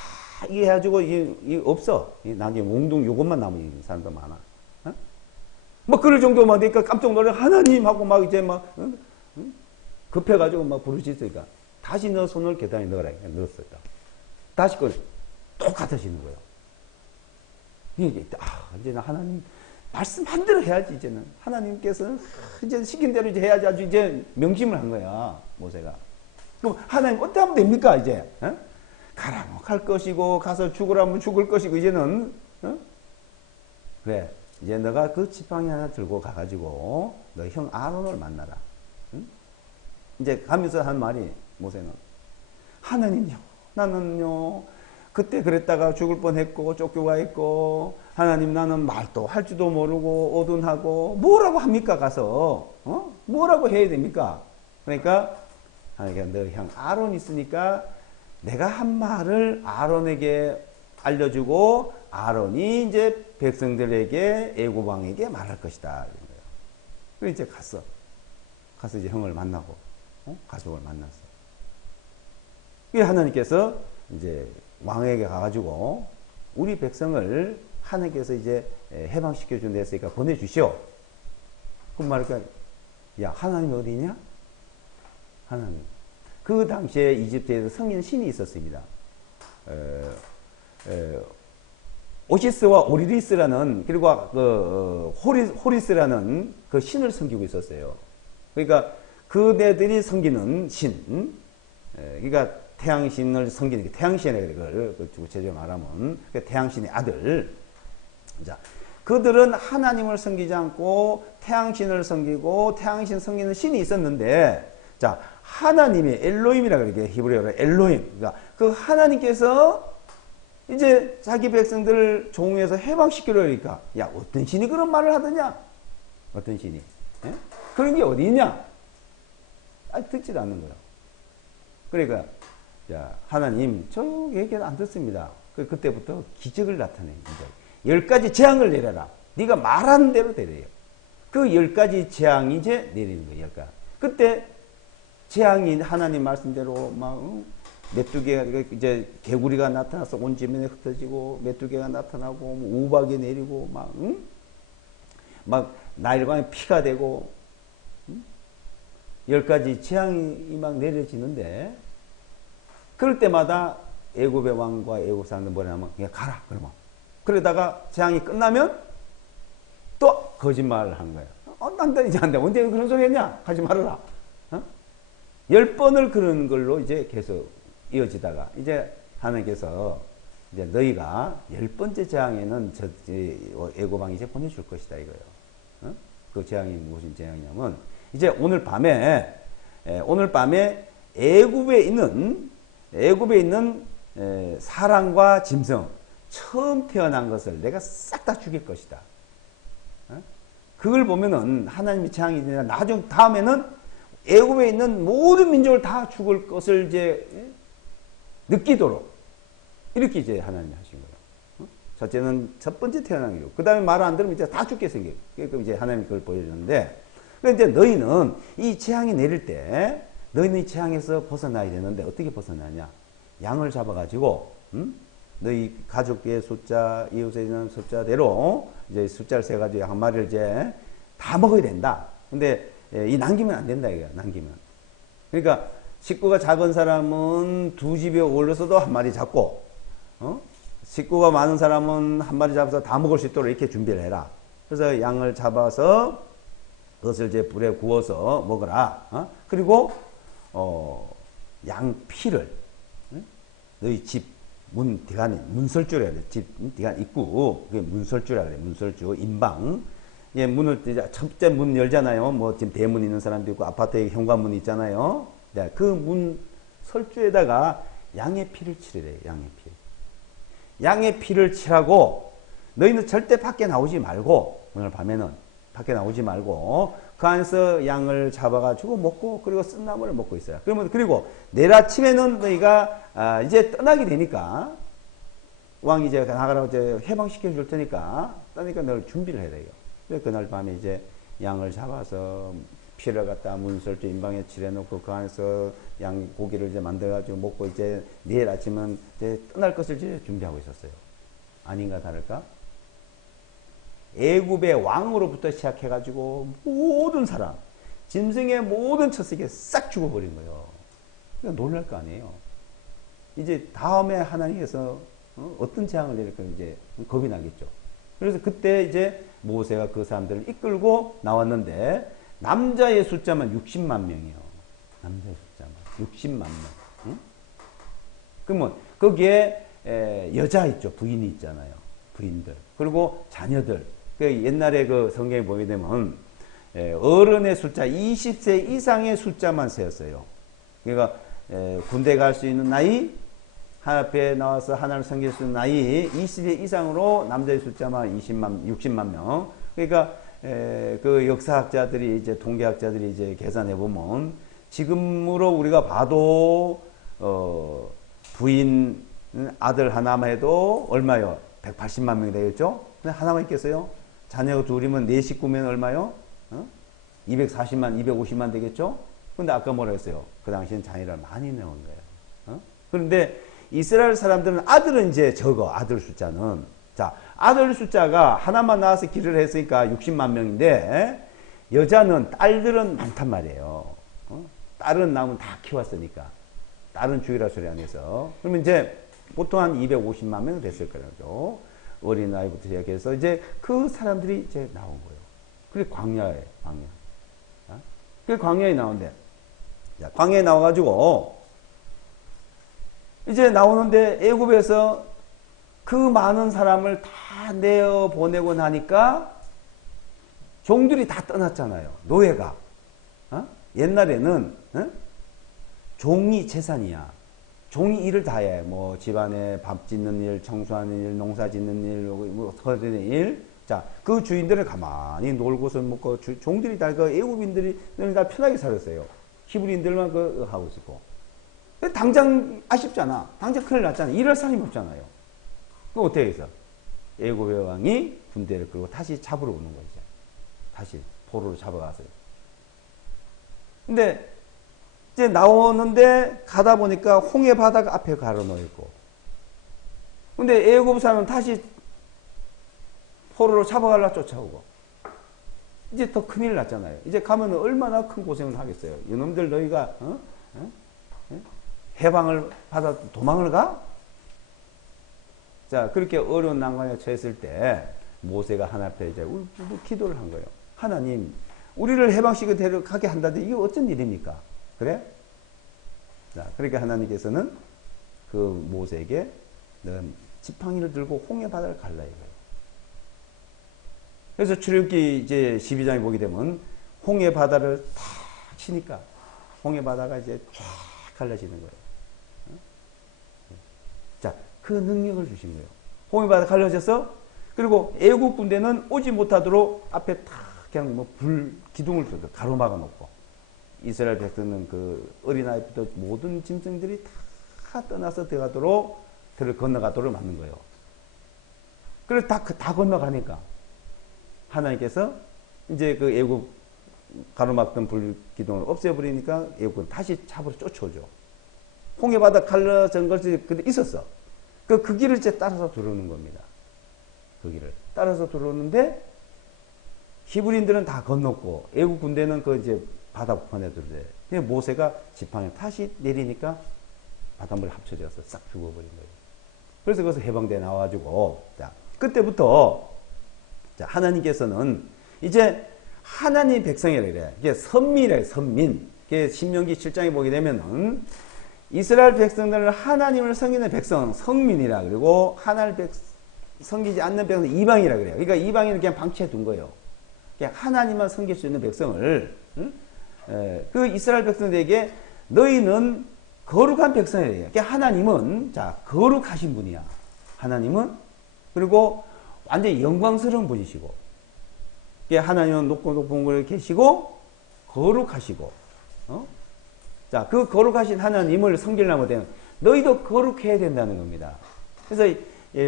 이게 해가지고, 이게 없어. 나중에 몽둥이 요것만 남은 사람도 많아. 뭐, 그럴 정도만 되니까 깜짝 놀래. 하나님 하고 막 이제 막, 급해가지고 막 부르짖으니까. 다시 너 손을 계단에 넣어라. 넣었어요. 다시 그 똑같아지는 거예요. 이제는 하나님 말씀한 대로 해야지, 이제는. 하나님께서는 이제 시킨 대로 이제 해야지 아주 이제 명심을 한 거야, 모세가. 그럼 하나님 어떻게 하면 됩니까, 이제? 가라면 갈 것이고, 가서 죽으라면 죽을 것이고, 이제는, 그래. 이제 너가 그 지팡이 하나 들고 가가지고, 너 형 아론을 만나라. 이제 가면서 한 말이, 모세는 하나님요, 나는요 그때 그랬다가 죽을 뻔했고 쫓겨가 있고 하나님 나는 말도 할 줄도 모르고 어둔하고 뭐라고 합니까 가서 뭐라고 해야 됩니까? 그러니까 하나님께 너 형 아론 있으니까 내가 한 말을 아론에게 알려주고 아론이 이제 백성들에게 애굽 왕에게 말할 것이다. 그래서 이제 가서 이제 형을 만나고 가족을 만났어. 하나님께서 이제 왕에게 가가지고 우리 백성을 하나님께서 이제 해방시켜 준 데 있으니까 보내주시오. 그럼 말할까? 야, 하나님 어디냐? 하나님. 그 당시에 이집트에서 성인 신이 있었습니다. 오시스와 오리리스라는 그리고 그 호리스라는 그 신을 섬기고 있었어요. 그러니까 그네들이 섬기는 신, 그러니까 태양신을 섬기는 게 태양신이라고 그걸 구체적으로 말하면 태양신의 아들. 자, 그들은 하나님을 섬기지 않고 태양신을 섬기고 태양신 섬기는 신이 있었는데, 자, 하나님이 엘로힘이라 그러게 히브리어로 엘로힘. 그러니까 그 하나님께서 이제 자기 백성들을 종에서 해방시키려 하니까, 야, 어떤 신이 그런 말을 하더냐? 어떤 신이? 예? 그런 게 어디 있냐? 듣지도 않는 거예요. 그러니까, 자, 하나님, 저 얘기는 안 듣습니다. 그때부터 기적을 나타내요. 10가지 재앙을 내려라. 네가 말하는 대로 내려요. 그 10가지 재앙이 이제 내리는 거예요. 10가지. 그때 재앙이 하나님 말씀대로 막, 메뚜기가 이제 개구리가 나타나서 온 지면에 흩어지고, 메뚜기가 나타나고, 우박이 내리고, 막 나일강에 피가 되고, 10가지 재앙이 막 내려지는데, 그럴 때마다 애굽의 왕과 애굽 사람들 뭐냐면 그냥 가라 그러면. 그러다가 재앙이 끝나면 또 거짓말을 하는 거예요. 난 이제 안 돼. 언제 그런 소리 했냐? 하지 말아라. 10번을 그런 걸로 이제 계속 이어지다가 이제 하나님께서 이제 너희가 10번째 재앙에는 애굽 왕이 이제 보내줄 것이다 이거예요. 그 재앙이 무슨 재앙이냐면 이제 오늘 밤에 애굽에 있는 사람과 짐승 처음 태어난 것을 내가 싹 다 죽일 것이다. 그걸 보면은 하나님의 재앙이 되나 나중 다음에는 애굽에 있는 모든 민족을 다 죽을 것을 이제 느끼도록 이렇게 이제 하나님이 하신 거예요. 첫째는 첫 번째 태어난 거고 그 다음에 말 안 들으면 이제 다 죽게 생겨요. 그러니까 이제 하나님이 그걸 보여주는데, 그런데 너희는 이 재앙이 내릴 때 너희는 재앙에서 벗어나야 되는데 어떻게 벗어나냐? 양을 잡아가지고, 너희 가족의 숫자, 이웃에 있는 숫자대로 이제 숫자를 세가지고 한 마리를 이제 다 먹어야 된다. 근데 이 남기면 안 된다 이거야. 남기면. 그러니까 식구가 작은 사람은 두 집에 올려서도 한 마리 잡고, 식구가 많은 사람은 한 마리 잡아서 다 먹을 수 있도록 이렇게 준비를 해라. 그래서 양을 잡아서 그것을 이제 불에 구워서 먹어라. 그리고 양 피를 너희 집 문 뒤간에 문설주라 그래. 집 뒤간 입구 그게 문설주라 그래. 문설주 인방. 예, 문을 이제 첫째 문 열잖아요. 뭐 지금 대문 있는 사람도 있고 아파트에 현관문 있잖아요. 네, 그 문 설주에다가 양의 피를 칠으래. 양의 피. 양의 피를 칠하고 너희는 절대 밖에 나오지 말고 오늘 밤에는 밖에 나오지 말고 그 안에서 양을 잡아가지고 먹고 그리고 쓴나물을 먹고 있어요. 그러면 그리고 내일 아침에는 너희가 이제 떠나게 되니까 왕이 이제 나가라고 이제 해방시켜 줄 테니까 떠니까 널 준비를 해야 돼요. 그래서 그날 밤에 이제 양을 잡아서 피를 갖다 문설주 인방에 칠해놓고 그 안에서 양 고기를 이제 만들어가지고 먹고 이제 내일 아침은 이제 떠날 것을 이제 준비하고 있었어요. 아닌가 다를까? 애굽의 왕으로부터 시작해가지고 모든 사람, 짐승의 모든 첫새끼 싹 죽어버린 거예요. 그러니까 놀랄 거 아니에요. 이제 다음에 하나님께서 어떤 재앙을 내릴까 이제 겁이 나겠죠. 그래서 그때 이제 모세가 그 사람들을 이끌고 나왔는데 남자의 숫자만 60만 명이에요. 남자의 숫자만 60만 명. 응? 그러면 거기에 여자 있죠. 부인이 있잖아요. 부인들. 그리고 자녀들. 그 옛날에 그 성경에 보게 되면 어른의 숫자 20세 이상의 숫자만 세었어요. 그러니까 군대 갈 수 있는 나이, 하나님 앞에 나와서 하나님을 섬길 수 있는 나이 20세 이상으로 남자의 숫자만 60만 명. 그러니까 그 역사학자들이 이제 통계학자들이 이제 계산해 보면 지금으로 우리가 봐도 부인 아들 하나만 해도 얼마요? 180만 명이 되겠죠? 근데 하나만 있겠어요? 자녀가 둘이면 네 식구면 얼마요? 240만, 250만 되겠죠? 근데 아까 뭐라 했어요? 그 당시엔 자녀를 많이 낳은 거예요. 그런데 이스라엘 사람들은 아들은 이제 적어, 아들 숫자는. 자, 아들 숫자가 하나만 낳아서 길을 했으니까 60만 명인데, 여자는, 딸들은 많단 말이에요. 딸은 낳으면 다 키웠으니까. 딸은 죽이라 소리 안 해서. 그러면 이제 보통 한 250만 명 됐을 거죠. 어린아이부터 시작해서 이제 그 사람들이 이제 나온 거예요. 그게 광야예요, 광야. 그게 광야에 나오는데, 광야에 나와가지고, 이제 나오는데 애굽에서 그 많은 사람을 다 내어 보내고 나니까 종들이 다 떠났잖아요. 노예가. 옛날에는 종이 재산이야. 종이 일을 다 해. 뭐 집안에 밥 짓는 일, 청소하는 일, 농사 짓는 일, 뭐 거리는 일. 자, 그 주인들을 가만히 놀고서 먹고 종들이 다 그 애굽인들이 다 편하게 살았어요. 히브리인들만 그 하고 있었고. 당장 아쉽잖아. 당장 큰일 났잖아. 일할 사람이 없잖아요. 그럼 어떻게 해서? 애굽의 왕이 군대를 끌고 다시 잡으러 오는 거죠. 다시 포로로 잡아가서요. 근데 이제 나오는데 가다 보니까 홍해 바다가 앞에 가로놓여 있고. 근데 애굽 사람은 다시 포로로 잡아가려 쫓아오고. 이제 더 큰일 났잖아요. 이제 가면 얼마나 큰 고생을 하겠어요. 이놈들 너희가 해방을 받아 도망을 가? 자, 그렇게 어려운 난관에 처했을 때 모세가 하나님 앞에 이제 울부짖 기도를 한 거예요. 하나님, 우리를 해방시켜 데려가게 한다는데 이게 어쩐 일입니까? 그래? 자, 그러니까 하나님께서는 그 모세에게 너 지팡이를 들고 홍해 바다를 갈라 이거예요. 그래서 출애굽기 이제 12장에 보게 되면 홍해 바다를 탁 치니까 홍해 바다가 이제 쫙 갈라지는 거예요. 자, 그 능력을 주신 거예요. 홍해 바다 갈라져서 그리고 애국 군대는 오지 못하도록 앞에 탁 그냥 뭐 불 기둥을 가로막아 놓고 이스라엘 백성은 그 어린아이부터 모든 짐승들이 다 떠나서 들어가도록 들을 건너가도록 만든 거예요. 그래서 다 건너가니까 하나님께서 이제 그 애국 가로막던 불기둥을 없애버리니까 애국은 다시 잡으러 쫓아오죠. 홍해바다 갈라진 것이 근데 있었어. 그 길을 이제 따라서 들어오는 겁니다. 그 길을 따라서 들어오는데 히브리인들은 다 건넜고 애국 군대는 그 이제 바다 편에 들어오대. 근데 모세가 지팡이 다시 내리니까 바닷물이 합쳐져서 싹 죽어버린 거예요. 그래서 거기서 해방대 나와가지고 자 그때부터 자 하나님께서는 이제 하나님 백성이라 그래. 이게 선민이래 선민. 이게 신명기 7장에 보게 되면은 이스라엘 백성들을 하나님을 섬기는 백성 성민이라 그리고 하나님을 섬기지 않는 백성 이방이라 그래요. 그러니까 이방인을 그냥 방치해 둔 거예요. 그냥 하나님만 섬길 수 있는 백성을 그 이스라엘 백성들에게 너희는 거룩한 백성이에요. 그러니까 하나님은 자 거룩하신 분이야. 하나님은 그리고 완전히 영광스러운 분이시고 하나님은 높고 높은 곳에 계시고 거룩하시고 자, 그 거룩하신 하나님을 섬기려면 되면 너희도 거룩해야 된다는 겁니다. 그래서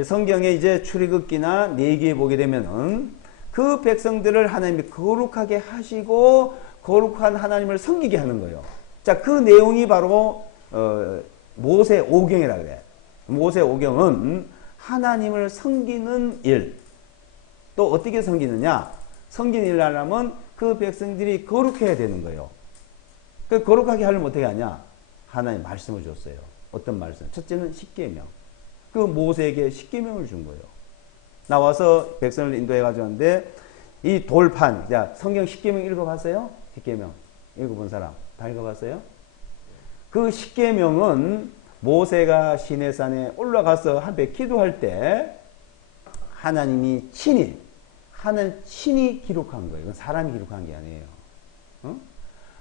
성경에 이제 출애굽기나 레위기에 보게 되면은 그 백성들을 하나님이 거룩하게 하시고 거룩한 하나님을 섬기게 하는 거예요. 자, 그 내용이 바로 모세 오경이라 그래. 모세 오경은 하나님을 섬기는 일. 또 어떻게 섬기느냐? 섬기는 일 하려면 그 백성들이 거룩해야 되는 거예요. 그 거룩하게 하려면 어떻게 하냐? 하나님 말씀을 줬어요. 어떤 말씀? 첫째는 십계명. 그 모세에게 십계명을 준 거예요. 나와서 백성을 인도해 가져왔는데 이 돌판, 자 성경 십계명 읽어봤어요? 십계명 읽어본 사람 다 읽어봤어요? 그 십계명은 모세가 시내산에 올라가서 한배 기도할 때 하나님이 친히 기록한 거예요. 이건 사람이 기록한 게 아니에요.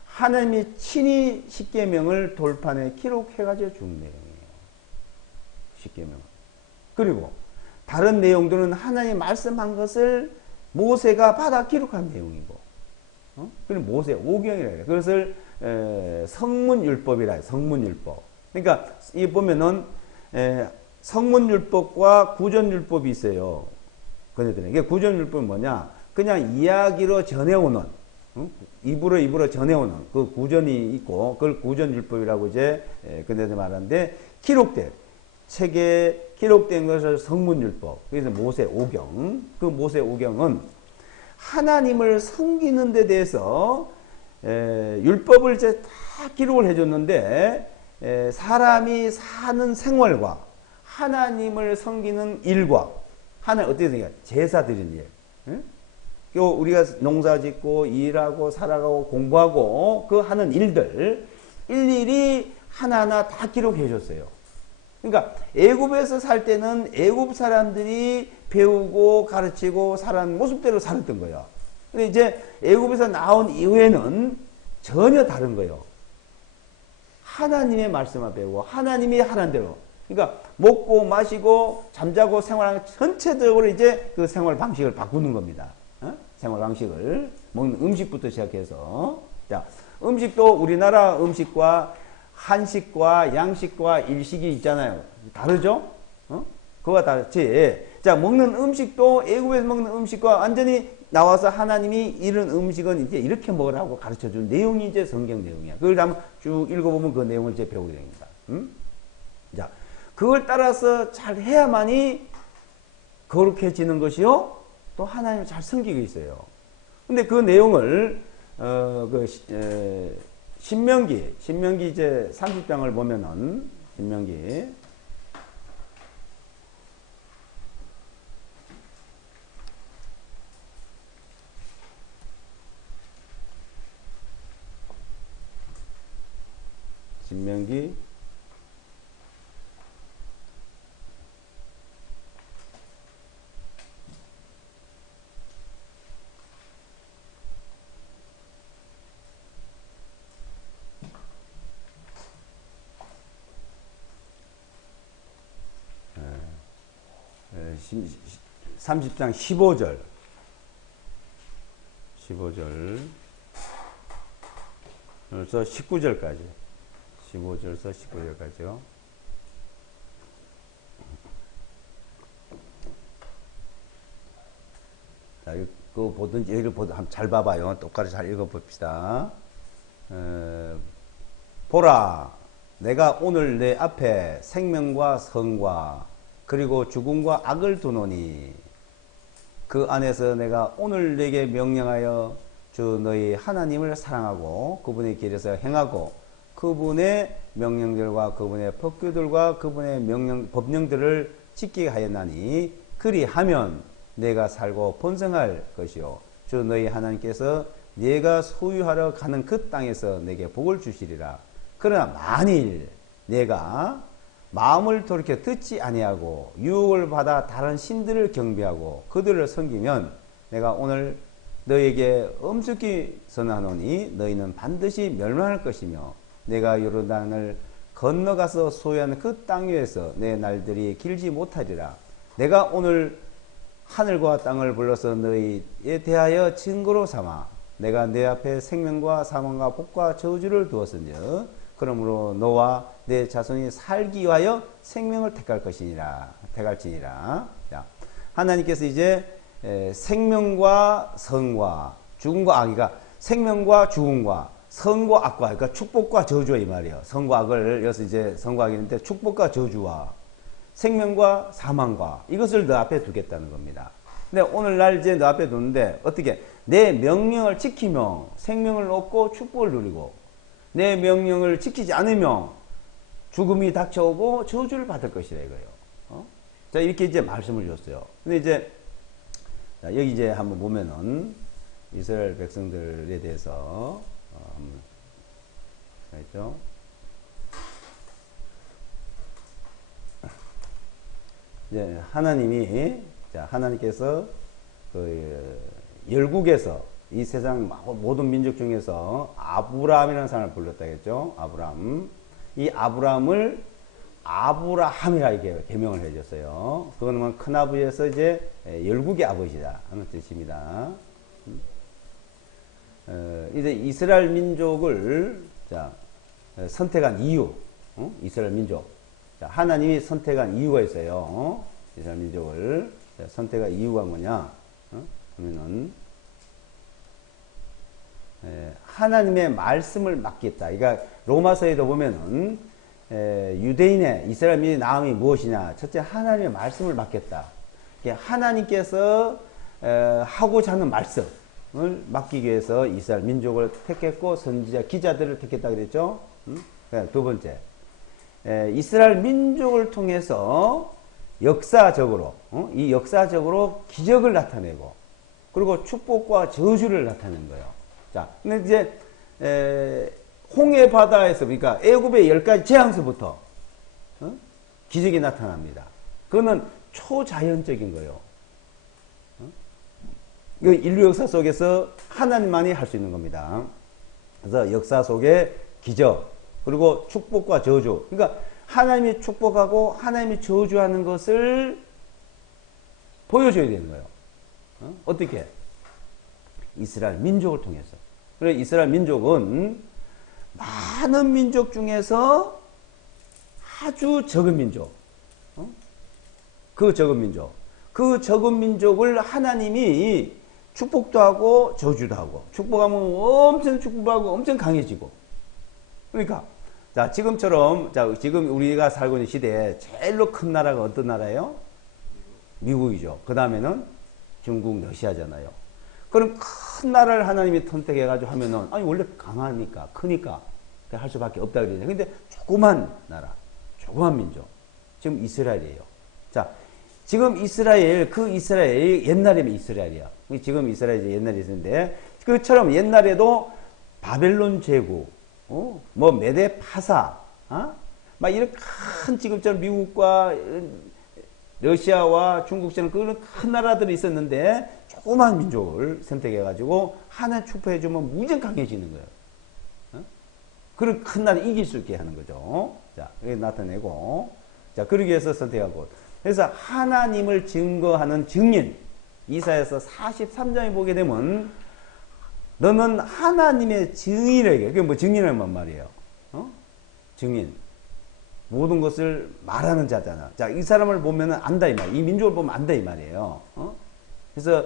하나님이 친히 십계명을 돌판에 기록해가지고 준 내용이에요. 십계명. 그리고 다른 내용들은 하나님 말씀한 것을 모세가 받아 기록한 내용이고, 그리고 모세 오경이라 해요. 그것을 성문율법이라 해요. 성문율법. 그러니까 이 보면은 성문율법과 구전율법이 있어요. 그네들에게 구전율법은 뭐냐? 그냥 이야기로 전해오는, 입으로 전해오는 그 구전이 있고 그걸 구전율법이라고 이제 그네들 말하는데 기록된 책에 기록된 것을 성문율법. 그래서 모세 오경. 그 모세 오경은 하나님을 섬기는 데 대해서 율법을 이제 다 기록을 해줬는데 사람이 사는 생활과 하나님을 섬기는 일과 하나님 어떻게 생각해요? 제사 드리는 일. 응? 우리가 농사 짓고 일하고 살아가고 공부하고 그 하는 일들 일일이 하나하나 다 기록해 줬어요. 그러니까 애굽에서 살 때는 애굽 사람들이 배우고 가르치고 살아가는 모습대로 살았던 거예요. 근데 이제 애굽에서 나온 이후에는 전혀 다른 거예요. 하나님의 말씀을 배우고 하나님이 하라는 대로. 그러니까 먹고 마시고 잠자고 생활하는 전체적으로 이제 그 생활 방식을 바꾸는 겁니다. 생활 방식을 먹는 음식부터 시작해서 자 음식도 우리나라 음식과 한식과 양식과 일식이 있잖아요. 다르죠? 그거와 다르지. 자 먹는 음식도 애굽에서 먹는 음식과 완전히 나와서 하나님이 이런 음식은 이제 이렇게 먹으라고 가르쳐준 내용이 이제 성경 내용이야. 그걸 한번 쭉 읽어보면 그 내용을 이제 배우게 됩니다. 자 그걸 따라서 잘 해야만이 거룩해지는 것이요. 또 하나님을 잘 섬기고 있어요. 근데 그 내용을 신명기 이제 30장을 보면은 신명기 신 30장 15절 15절에서 19절까지 15절에서 19절까지요. 자, 이거 보든지, 여기를 보든, 한번 잘 봐봐요. 똑바로 잘 읽어봅시다. 보라, 내가 오늘 내 앞에 생명과 성과, 그리고 죽음과 악을 두노니, 그 안에서 내가 오늘 내게 명령하여 주 너희 하나님을 사랑하고, 그분의 길에서 행하고, 그분의 명령들과 그분의 법규들과 그분의 법령들을 지키게 하였나니, 그리하면 내가 살고 번성할 것이요 주 너희 하나님께서 내가 소유하러 가는 그 땅에서 내게 복을 주시리라. 그러나 만일 내가 마음을 돌이켜 듣지 아니하고 유혹을 받아 다른 신들을 경배하고 그들을 섬기면 내가 오늘 너희에게 엄숙히 선언하노니 너희는 반드시 멸망할 것이며 내가 요르단을 건너가서 소유하는 그 땅 위에서 내 날들이 길지 못하리라. 내가 오늘 하늘과 땅을 불러서 너희에 대하여 증거로 삼아 내가 내 앞에 생명과 사망과 복과 저주를 두었은즉 그러므로 너와 내 자손이 살기 위하여 생명을 택할지니라. 자, 하나님께서 이제 생명과 성과 죽음과 악이가 생명과 죽음과 성과 악과 그러니까 축복과 저주와 이 말이에요. 성과 악을 여기서 이제 성과 악이 있는데 축복과 저주와 생명과 사망과 이것을 너 앞에 두겠다는 겁니다. 근데 오늘날 이제 너 앞에 두는데 어떻게 내 명령을 지키며 생명을 얻고 축복을 누리고 내 명령을 지키지 않으면 죽음이 닥쳐오고 저주를 받을 것이라 이거예요. 자, 이렇게 이제 말씀을 줬어요. 근데 이제 자, 여기 이제 한번 보면은 이스라엘 백성들에 대해서 한번 있죠. 이제 하나님께서 그 열국에서 이 세상 모든 민족 중에서 아브라함이라는 사람을 불렀다겠죠. 아브라함. 이 아브라함을 아브라함이라 이렇게 개명을 해줬어요. 그거는 큰아버지에서 이제 열국의 아버지다 하는 뜻입니다. 이제 이스라엘 민족을 선택한 이유, 이스라엘 민족. 하나님이 선택한 이유가 있어요. 이스라엘 민족을 선택한 이유가 뭐냐? 그러면은 하나님의 말씀을 맡겠다. 그러니까 로마서에도 보면은 유대인의 이스라엘 민족의 나음이 무엇이냐? 첫째 하나님의 말씀을 맡겠다. 하나님께서 하고자 하는 말씀을 맡기기 위해서 이스라엘 민족을 택했고 선지자 기자들을 택했다 그랬죠. 두 번째 이스라엘 민족을 통해서 역사적으로 이 역사적으로 기적을 나타내고 그리고 축복과 저주를 나타낸 거예요. 자, 근데 이제 홍해 바다에서 그러니까 애굽의 10가지 재앙서부터 기적이 나타납니다. 그거는 초자연적인 거예요. 인류 역사 속에서 하나님만이 할 수 있는 겁니다. 그래서 역사 속에 기적 그리고 축복과 저주. 그러니까 하나님이 축복하고 하나님이 저주하는 것을 보여줘야 되는 거예요. 어떻게? 이스라엘 민족을 통해서. 그래서 이스라엘 민족은 많은 민족 중에서 아주 적은 민족. 그 적은 민족. 그 적은 민족을 하나님이 축복도 하고 저주도 하고 축복하면 엄청 축복하고 엄청 강해지고 그러니까 자 지금처럼 지금 우리가 살고 있는 시대에 제일로 큰 나라가 어떤 나라예요? 미국이죠. 그 다음에는 중국, 러시아잖아요. 그럼 큰 나라를 하나님이 선택해 가지고 하면은 아니 원래 강하니까 크니까 할 수밖에 없다 그러잖아요. 근데 조그만 나라, 조그만 민족 지금 이스라엘이에요. 자 지금 이스라엘 그 이스라엘 옛날이면 이스라엘이야. 지금 이스라엘이 옛날에 있었는데 그처럼 옛날에도 바벨론 제국 뭐 메데 파사, 막 이런 큰 지금처럼 미국과 러시아와 중국처럼 그런 큰 나라들이 있었는데 조그만 민족을 선택해가지고 하나 축복해주면 무정 강해지는 거예요. 그런 큰 나라 이길 수 있게 하는 거죠. 자, 그게 나타내고, 자, 그러기 위해서 선택하고. 그래서 하나님을 증거하는 증인, 이사야서 43장에 보게 되면 너는 하나님의 증인에게, 그게 뭐 증인은 뭔 말이에요? 증인. 모든 것을 말하는 자잖아. 자, 이 사람을 보면은 안다 이 말. 이 민족을 보면 안다 이 말이에요. 그래서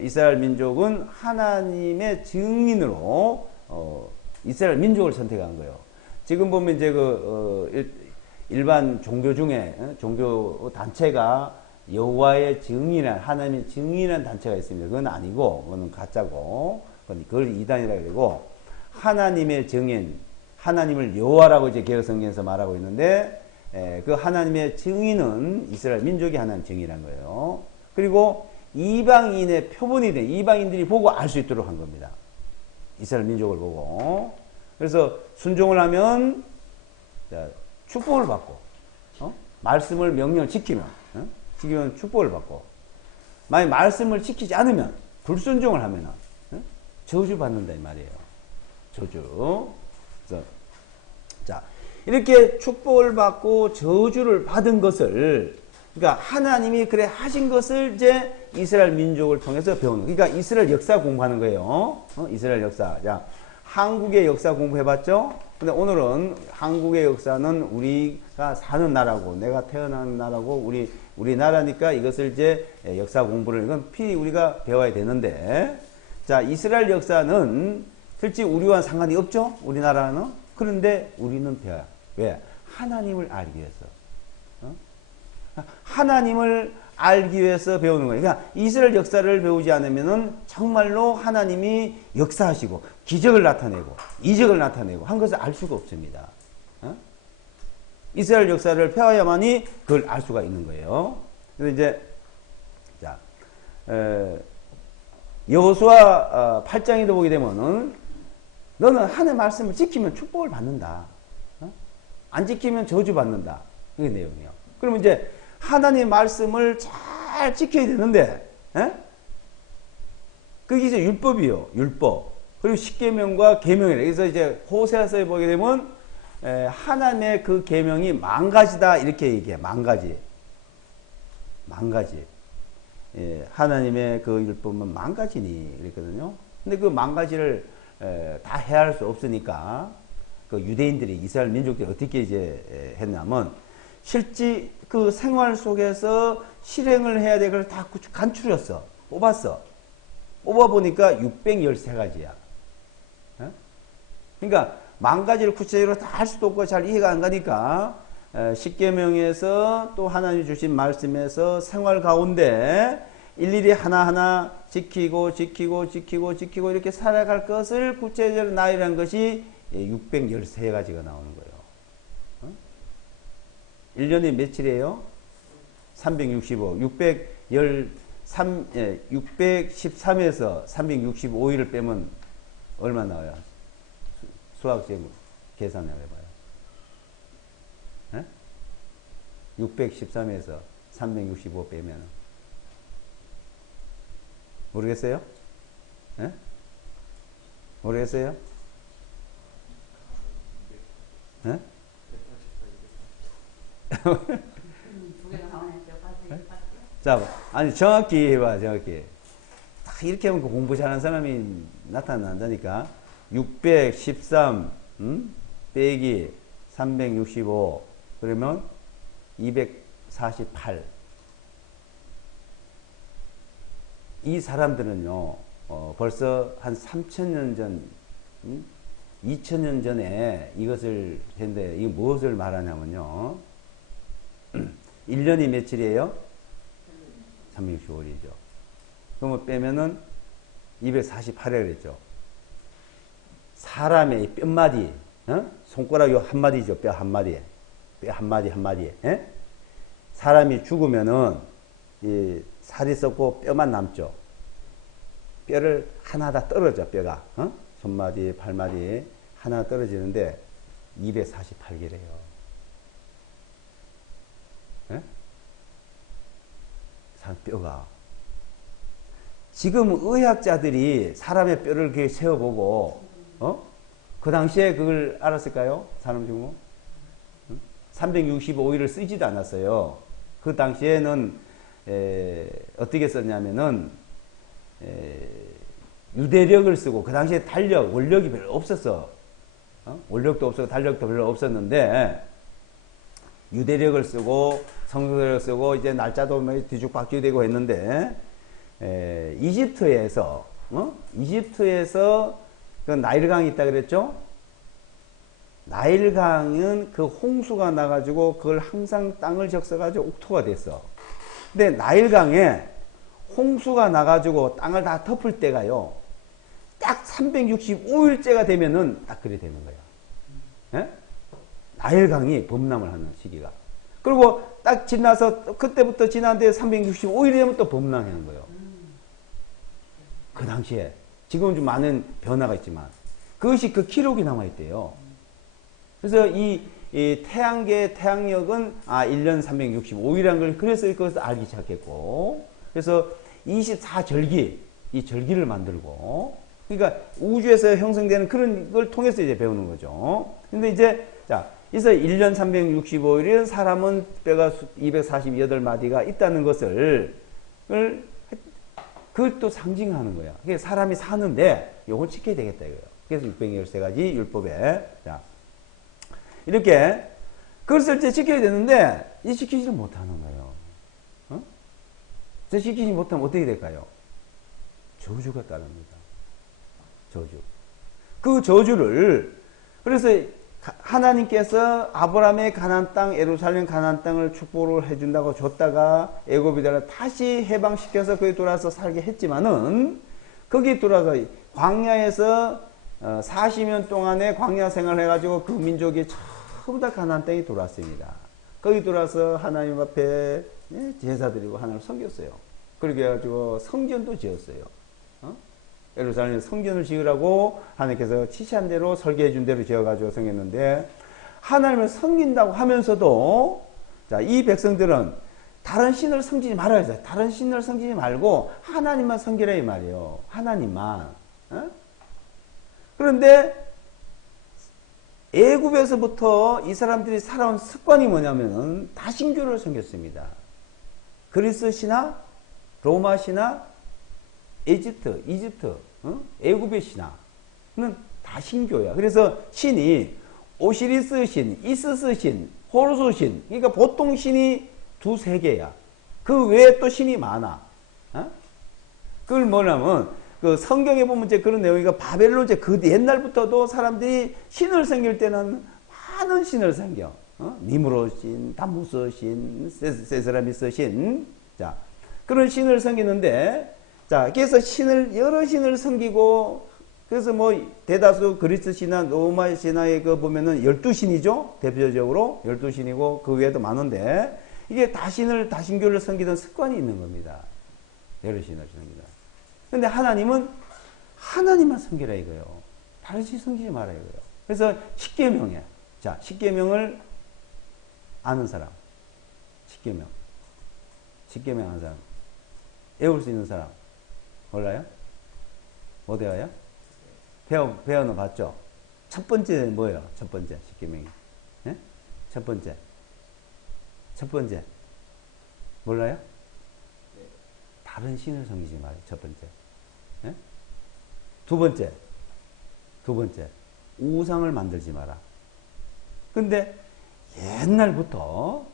이스라엘 민족은 하나님의 증인으로 이스라엘 민족을 선택한 거예요. 지금 보면 이제 일반 종교 중에 종교 단체가 여호와의 증인한 하나님의 증인한 단체가 있습니다. 그건 아니고 그건 가짜고 그걸 이단이라고 그러고 하나님의 증인 하나님을 여호와라고 이제 개혁성경에서 말하고 있는데 그 하나님의 증인은 이스라엘 민족이 하나님 증인한 거예요. 그리고 이방인의 표본이 돼 이방인들이 보고 알 수 있도록 한 겁니다. 이스라엘 민족을 보고 그래서 순종을 하면 축복을 받고 말씀을 명령을 지키면 축복을 받고 만약 말씀을 지키지 않으면 불순종을 하면 저주 받는다 이 말이에요. 저주. 그래서 자 이렇게 축복을 받고 저주를 받은 것을 그러니까 하나님이 그래 하신 것을 이제 이스라엘 민족을 통해서 배우는 그러니까 이스라엘 역사 공부하는 거예요. 이스라엘 역사. 자 한국의 역사 공부해봤죠? 근데 오늘은 한국의 역사는 우리가 사는 나라고 내가 태어난 나라고 우리나라니까 이것을 이제 역사 공부를 이건 필히 우리가 배워야 되는데 자 이스라엘 역사는 실제 우리와 상관이 없죠? 우리나라는. 그런데 우리는 배워요. 왜? 하나님을 알기 위해서. 하나님을 알기 위해서 배우는 거예요. 그러니까 이스라엘 역사를 배우지 않으면은 정말로 하나님이 역사하시고 기적을 나타내고 이적을 나타내고 한 것을 알 수가 없습니다. 이스라엘 역사를 배워야만이 그걸 알 수가 있는 거예요. 그래서 이제 자 여호수아 8장에도 보게 되면은 너는 하나님의 말씀을 지키면 축복을 받는다. 안 지키면 저주 받는다. 이게 내용이에요. 그러면 이제 하나님의 말씀을 잘 지켜야 되는데, 그게 이제 율법이요. 율법. 그리고 십계명과 계명이래. 그래서 이제 호세아서에 보게 되면 하나님의 그 계명이 만 가지다 이렇게 얘기해. 만 가지. 하나님의 그 율법은 만 가지니 그랬거든요. 근데 그 만 가지를 다 헤아릴 수 없으니까 그 유대인들이 이스라엘 민족들이 어떻게 이제 했냐면 실제 그 생활 속에서 실행을 해야 될 걸 다 간추렸어. 뽑았어. 뽑아보니까 613가지야. 그러니까 만 가지를 구체적으로 다 할 수도 없고 잘 이해가 안 가니까 십계명에서 또 하나님 주신 말씀에서 생활 가운데 일일이 하나하나 지키고 이렇게 살아갈 것을 구체적으로 나열한 것이 613가지가 나오는 거예요. 1년이 며칠이에요? 365. 613에서 365일을 빼면 얼마 나와요? 수학적 계산해 봐요. 613에서 365 빼면 모르겠어요? 모르겠어요? 자, 아니 정확히 해봐. 정확히 딱 이렇게 하면 공부 잘하는 사람이 나타난다니까. 613 빼기 365 그러면 248. 이 사람들은요 벌써 한 3000년 전 2000년 전에 이것을 했는데 이게 무엇을 말하냐면요 1년이 며칠이에요? 365일이죠. 그러면 빼면은 248에 그랬죠. 사람의 뼘마디, 손가락 요 한마디죠. 뼈 한마디에. 뼈 한마디에. 사람이 죽으면은 이 살이 썩고 뼈만 남죠. 뼈를 하나 다 떨어져, 뼈가. 손마디, 발마디 하나 떨어지는데 248개래요. 뼈가. 지금 의학자들이 사람의 뼈를 이렇게 세워보고, 그 당시에 그걸 알았을까요? 사람 죽으면? 365일을 쓰지도 않았어요. 그 당시에는, 어떻게 썼냐면은, 유대력을 쓰고, 그 당시에 원력이 별로 없었어. 원력도 없었고, 달력도 별로 없었는데, 유대력을 쓰고, 성경을 쓰고, 이제 날짜도 뒤죽박죽이 되고 했는데, 이집트에서 그 나일강이 있다 그랬죠? 나일강은 그 홍수가 나가지고 그걸 항상 땅을 적셔가지고 옥토가 됐어. 근데 나일강에 홍수가 나가지고 땅을 다 덮을 때가요, 딱 365일째가 되면은 딱 그래 되는 거야. 예? 나일강이 범람을 하는 시기가. 그리고 딱 지나서 그때부터 지난데 365일이 되면 또 범람하는 거예요. 그 당시에. 지금은 좀 많은 변화가 있지만 그것이 그 기록이 남아있대요. 그래서 이 태양계의 태양력은 1년 365일이라는 걸 그래서 그것을 알기 시작했고, 그래서 24절기, 이 절기를 만들고, 그러니까 우주에서 형성되는 그런 걸 통해서 이제 배우는 거죠. 근데 이제, 자, 그래서 1년 365일은 사람은 뼈가 248마디가 있다는 것을, 그걸 또 상징하는 거야. 그게 사람이 사는데, 요걸 지켜야 되겠다 이거예요. 그래서 613가지 율법에, 자, 이렇게, 그것을 이제 지켜야 되는데, 이 지키지를 못하는 거예요. 어? 지키지 못하면 어떻게 될까요? 저주가 따릅니다. 저주. 그 저주를, 그래서 하나님께서 아브라함의 가나안 땅, 예루살렘 가나안 땅을 축복을 해준다고 줬다가 애굽이다가 다시 해방시켜서 거기 돌아서 살게 했지만은, 거기 돌아서 광야에서 40년 동안의 광야 생활을 해가지고 그 민족이 전부 다 가나안 땅에 돌아왔습니다. 거기 돌아서 하나님 앞에 제사 드리고 하나님을 섬겼어요. 그렇게 해가지고 성전도 지었어요. 예루살렘에 성전을 지으라고 하나님께서 지시한 대로 설계해 준 대로 지어가지고 섬겼는데, 하나님을 섬긴다고 하면서도, 자, 이 백성들은 다른 신을 섬기지 말아야 돼. 다른 신을 섬기지 말고 하나님만 섬기라 이 말이에요. 하나님만. 그런데 애굽에서부터 이 사람들이 살아온 습관이 뭐냐면은 다신교를 섬겼습니다. 그리스 신화, 로마 신화, 이집트, 애굽의 신화는 다신교야. 그래서 신이 오시리스 신, 이시스 신, 호루스 신, 그러니까 보통 신이 두세 개야. 그 외에 또 신이 많아. 그걸 뭐냐면, 그 성경에 보면 이제 그런 내용이가 바벨론 이제 그 옛날부터도 사람들이 신을 섬길 때는 많은 신을 섬겨. 니므로 신, 담무스 신, 세스라미스 신. 자, 그런 신을 섬기는데, 자, 그래서 여러 신을 섬기고, 그래서 뭐 대다수 그리스 신화, 로마 신화에 그 보면은 12신이죠? 대표적으로 12신이고 그 외에도 많은데, 이게 다신교를 섬기던 습관이 있는 겁니다. 여러 신을 섬기다. 근데 하나님은 하나님만 섬기라 이거예요. 다른 신 섬기지 마라 이거예요. 그래서 십계명에, 자, 십계명을 아는 사람, 십계명 아는 사람, 외울 수 있는 사람 몰라요? 못 외워요? 배워는 봤죠? 첫 번째 뭐예요? 첫 번째 십계명이, 예? 첫 번째 몰라요? 다른 신을 섬기지 말아요. 첫 번째. 예? 두 번째. 우상을 만들지 마라. 근데 옛날부터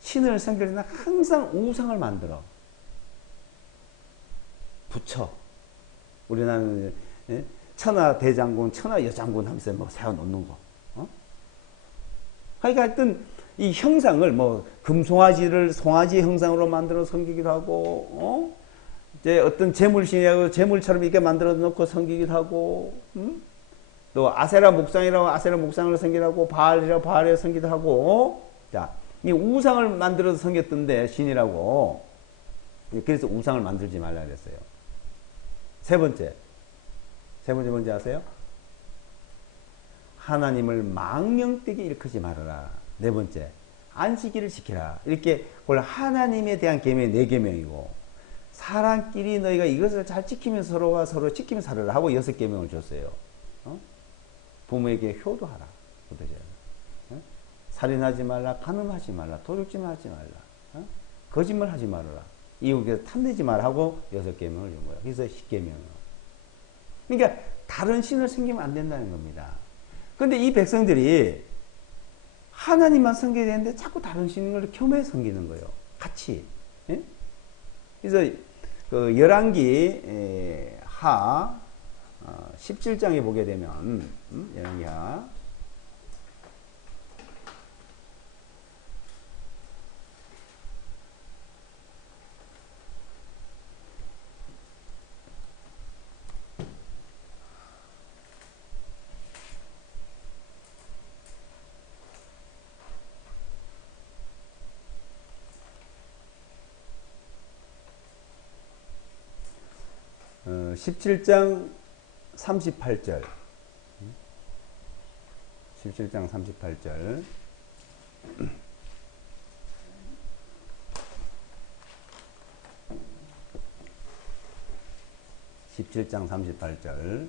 신을 섬길 때는 항상 우상을 만들어. 붙여. 우리나라는, 예? 천하 대장군, 천하 여장군 하면서 뭐 세워놓는 거. 그러니까 하여튼 이 형상을 뭐 금송아지를 송아지 형상으로 만들어 섬기기도 하고, 이제 어떤 재물신이라고 재물처럼 이렇게 만들어 놓고 섬기기도 하고, 또 아세라 목상이라고 아세라 목상을 섬기라고, 바알이라고 바알을 섬기기도 하고. 자, 이 우상을 만들어서 섬겼던데 신이라고. 그래서 우상을 만들지 말라 그랬어요. 세 번째 뭔지 아세요? 하나님을 망령되게 일컫지 말아라. 네 번째, 안식일을 지키라. 이렇게 원래 하나님에 대한 계명이 4계명이고, 사람끼리 너희가 이것을 잘 지키면서 서로가 서로 지키면서 살아라 하고 6계명을 줬어요. 부모에게 효도하라. 살인하지 말라, 간음하지 말라, 도둑질 하지 말라, 거짓말 하지 말아라, 이웃에게 탐내지 말라 하고 6계명을 준 거예요. 그래서 10계명. 그러니까 다른 신을 섬기면 안 된다는 겁니다. 그런데 이 백성들이 하나님만 섬겨야 되는데 자꾸 다른 신을 겸해 섬기는 거예요. 같이. 예? 그래서 그 열왕기 하 17장에 보게 되면 열왕기 하 17장 38절 17장 38절 (17장 38절)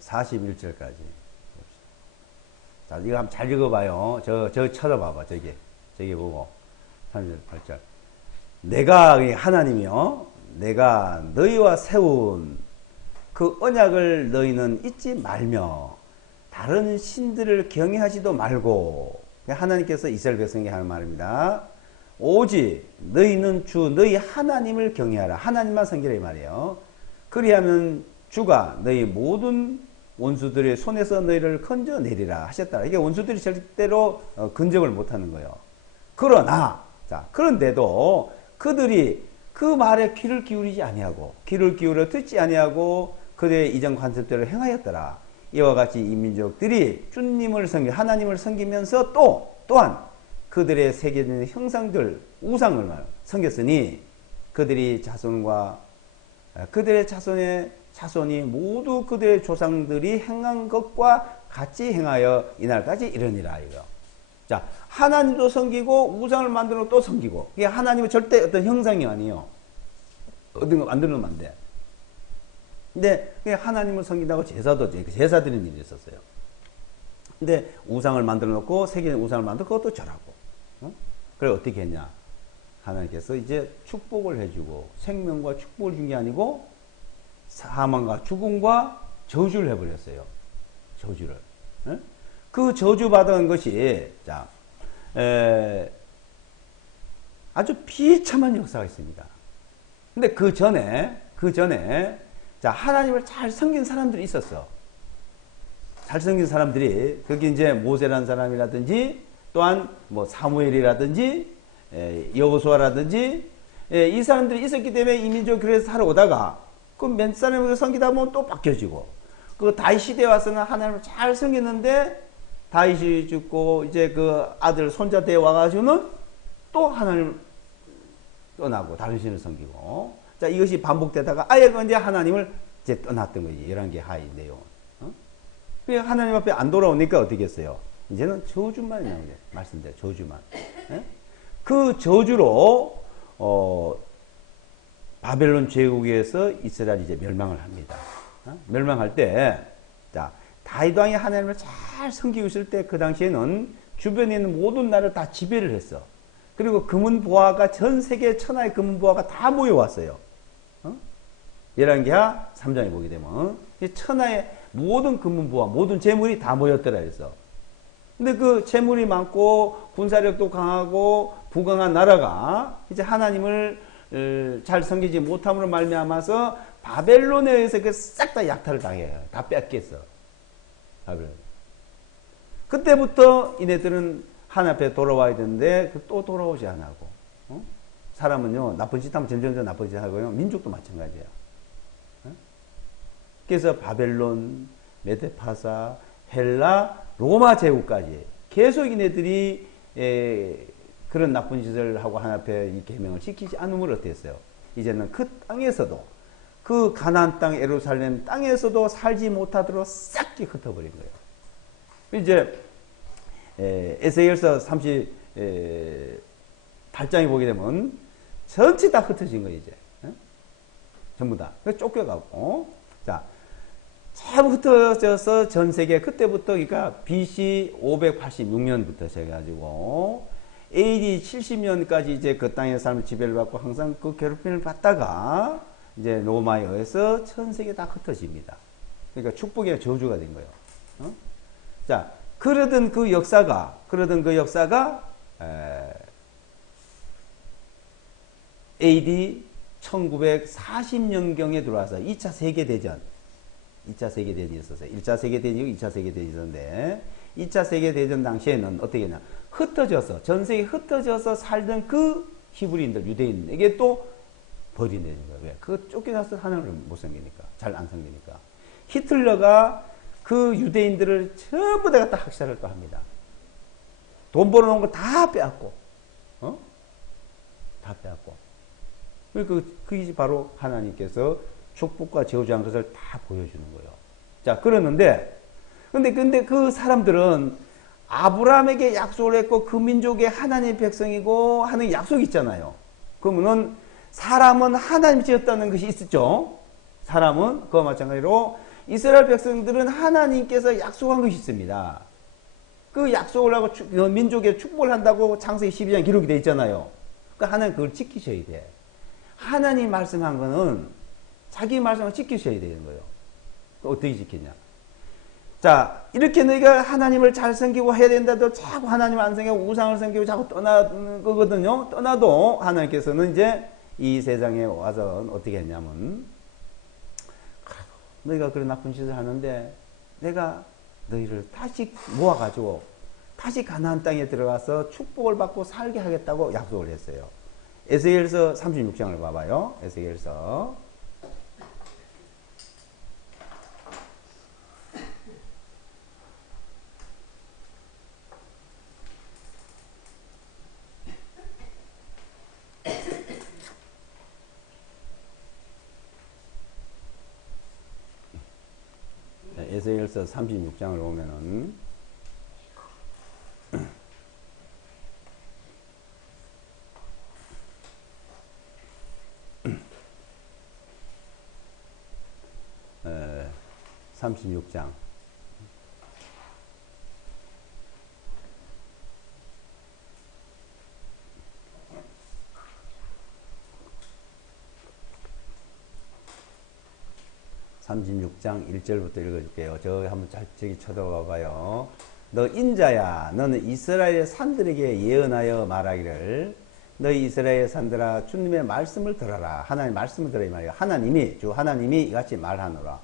41절까지. 자, 이거 한번 잘 읽어봐요. 저 쳐다봐봐. 저기 보고. 38절. 내가 하나님이요, 내가 너희와 세운 그 언약을 너희는 잊지 말며 다른 신들을 경외하지도 말고. 하나님께서 이스라엘 백성에게 하는 말입니다. 오직 너희는 주 너희 하나님을 경외하라. 하나님만 섬기라 이 말이에요. 그리하면 주가 너희 모든 원수들의 손에서 너희를 건져내리라 하셨다. 이게 원수들이 절대로 근접을 못하는 거예요. 그러나, 자, 그런데도 그들이 그 말에 귀를 기울이지 아니하고, 귀를 기울여 듣지 아니하고 그들의 이전 관습대로 행하였더라. 이와 같이 이 민족들이 주님을 섬기, 하나님을 섬기면서 또한 그들의 새겨진 형상들, 우상을 섬겼으니 그들이 자손과 그들의 자손이 모두 그들의 조상들이 행한 것과 같이 행하여 이날까지 이르니라. 이거. 자, 하나님도 섬기고 우상을 만들어 또 섬기고. 이게 하나님은 절대 어떤 형상이 아니에요. 어떤 거 만들면 안 돼. 근데 하나님을 섬긴다고 제사 드리는 일이 있었어요. 근데 우상을 만들어 놓고 세계의 우상을 만들고 그것도 절하고. 그래 어떻게 했냐? 하나님께서 이제 축복을 해주고 생명과 축복을 준 게 아니고 사망과 죽음과 저주를 해버렸어요. 저주를. 그 저주받은 것이, 자, 아주 비참한 역사가 있습니다. 근데 그 전에, 자, 하나님을 잘 섬긴 사람들이 있었어. 잘 섬긴 사람들이, 그게 이제 모세라는 사람이라든지, 또한 뭐 사무엘이라든지, 여호수아라든지, 이 사람들이 있었기 때문에 이 민족이 그래서 살아오다가, 그 몇 사람을 섬기다 보면 또 바뀌어지고, 그 다윗 시대에 와서는 하나님을 잘 섬겼는데, 다윗이 죽고 이제 그 아들 손자 때 와가지고는 또 하나님을 떠나고 다른 신을 섬기고. 자, 이것이 반복되다가 아예 이제 하나님을 이제 떠났던 거지. 열왕기 하의 내용. 그러니까 하나님 앞에 안 돌아오니까 어떻게 했어요? 이제는 저주만 나오게 말씀대로 저주만. 그 저주로 바벨론 제국에서 이스라엘이 이제 멸망을 합니다. 멸망할 때, 자, 다윗 왕이 하나님을 잘 섬기고 있을 때 그 당시에는 주변에 있는 모든 나라를 다 지배를 했어. 그리고 금은 보화가 전 세계 천하의 금은 보화가 다 모여왔어요. 열왕기하 3장에 보게 되면 천하의 모든 금은 보화, 모든 재물이 다 모였더라 그랬어. 근데 그 재물이 많고 군사력도 강하고 부강한 나라가 이제 하나님을 잘 섬기지 못함으로 말미암아서 바벨론에 의해서 그 싹 다 약탈을 당해요. 다 뺏겼어. 바벨론. 그때부터 이네들은 하나님 앞에 돌아와야 되는데 또 돌아오지 않고. 사람은요, 나쁜 짓 하면 점점 나쁜 짓 하고요. 민족도 마찬가지야. 그래서 바벨론, 메데파사, 헬라, 로마 제국까지 계속 이네들이 그런 나쁜 짓을 하고 하나님 앞에 이 계명을 지키지 않음을 어땠어요? 이제는 그 땅에서도, 그 가나안 땅 예루살렘 땅에서도 살지 못하도록 싹 흩어버린 거예요. 이제 에스겔서 38장에 보게 되면 전체 다 흩어진 거예요. 이제 전부 다 쫓겨가고. 자, 참 흩어져서 전 세계 그때부터, 그러니까 BC 586년부터 해가지고 AD 70년까지 이제 그 땅의 삶을 지배를 받고 항상 그 괴롭힘을 받다가 이제 로마에 의해서 전 세계 다 흩어집니다. 그러니까 축복의 저주가 된 거예요. 자, 그러던 그 역사가 AD 1940년경에 들어와서 2차 세계대전, 2차 세계대전이 있었어요. 1차 세계대전이고 2차 세계대전이 있었는데 2차 세계대전 당시에는 어떻게 했냐. 흩어져서, 전 세계에 흩어져서 살던 그 히브리인들, 유대인에게 또 벌이 내는 거예요. 왜? 그거 쫓겨나서 하나님을 못 섬기니까. 잘 안 섬기니까. 히틀러가 그 유대인들을 전부 다 갖다 학살을 또 합니다. 돈 벌어놓은 거 다 빼앗고, 다 빼앗고. 그게 바로 하나님께서 축복과 저주한 것을 다 보여주는 거예요. 자, 그러는데, 근데 그 사람들은 아브라함에게 약속을 했고 그 민족의 하나님의 백성이고 하는 약속이 있잖아요. 그러면은 사람은 하나님 지었다는 것이 있었죠. 사람은 그와 마찬가지로 이스라엘 백성들은 하나님께서 약속한 것이 있습니다. 그 약속을 하고 민족에 축복을 한다고 창세기 12장 기록이 되어 있잖아요. 그러니까 하나님 그걸 지키셔야 돼. 하나님 말씀한 거는 자기 말씀을 지키셔야 되는 거예요. 어떻게 지키냐. 자, 이렇게 너희가 하나님을 잘 섬기고 해야 된다도 자꾸 하나님을 안 섬기고 우상을 섬기고 자꾸 떠나는 거거든요. 떠나도 하나님께서는 이제 이 세상에 와서 어떻게 했냐면, 너희가 그런 나쁜 짓을 하는데 내가 너희를 다시 모아가지고 다시 가나안 땅에 들어가서 축복을 받고 살게 하겠다고 약속을 했어요. 에스겔서 36장을 봐봐요. 에스겔서. 에스겔서 36장을 보면은 36장 36장 1절부터 읽어줄게요. 저 한번 저기 쳐다봐 봐요. 너 인자야, 너는 이스라엘의 산들에게 예언하여 말하기를, 너희 이스라엘의 산들아 주님의 말씀을 들어라. 하나님의 말씀을 들어라 이 말이야. 하나님이, 주 하나님이 이같이 말하노라.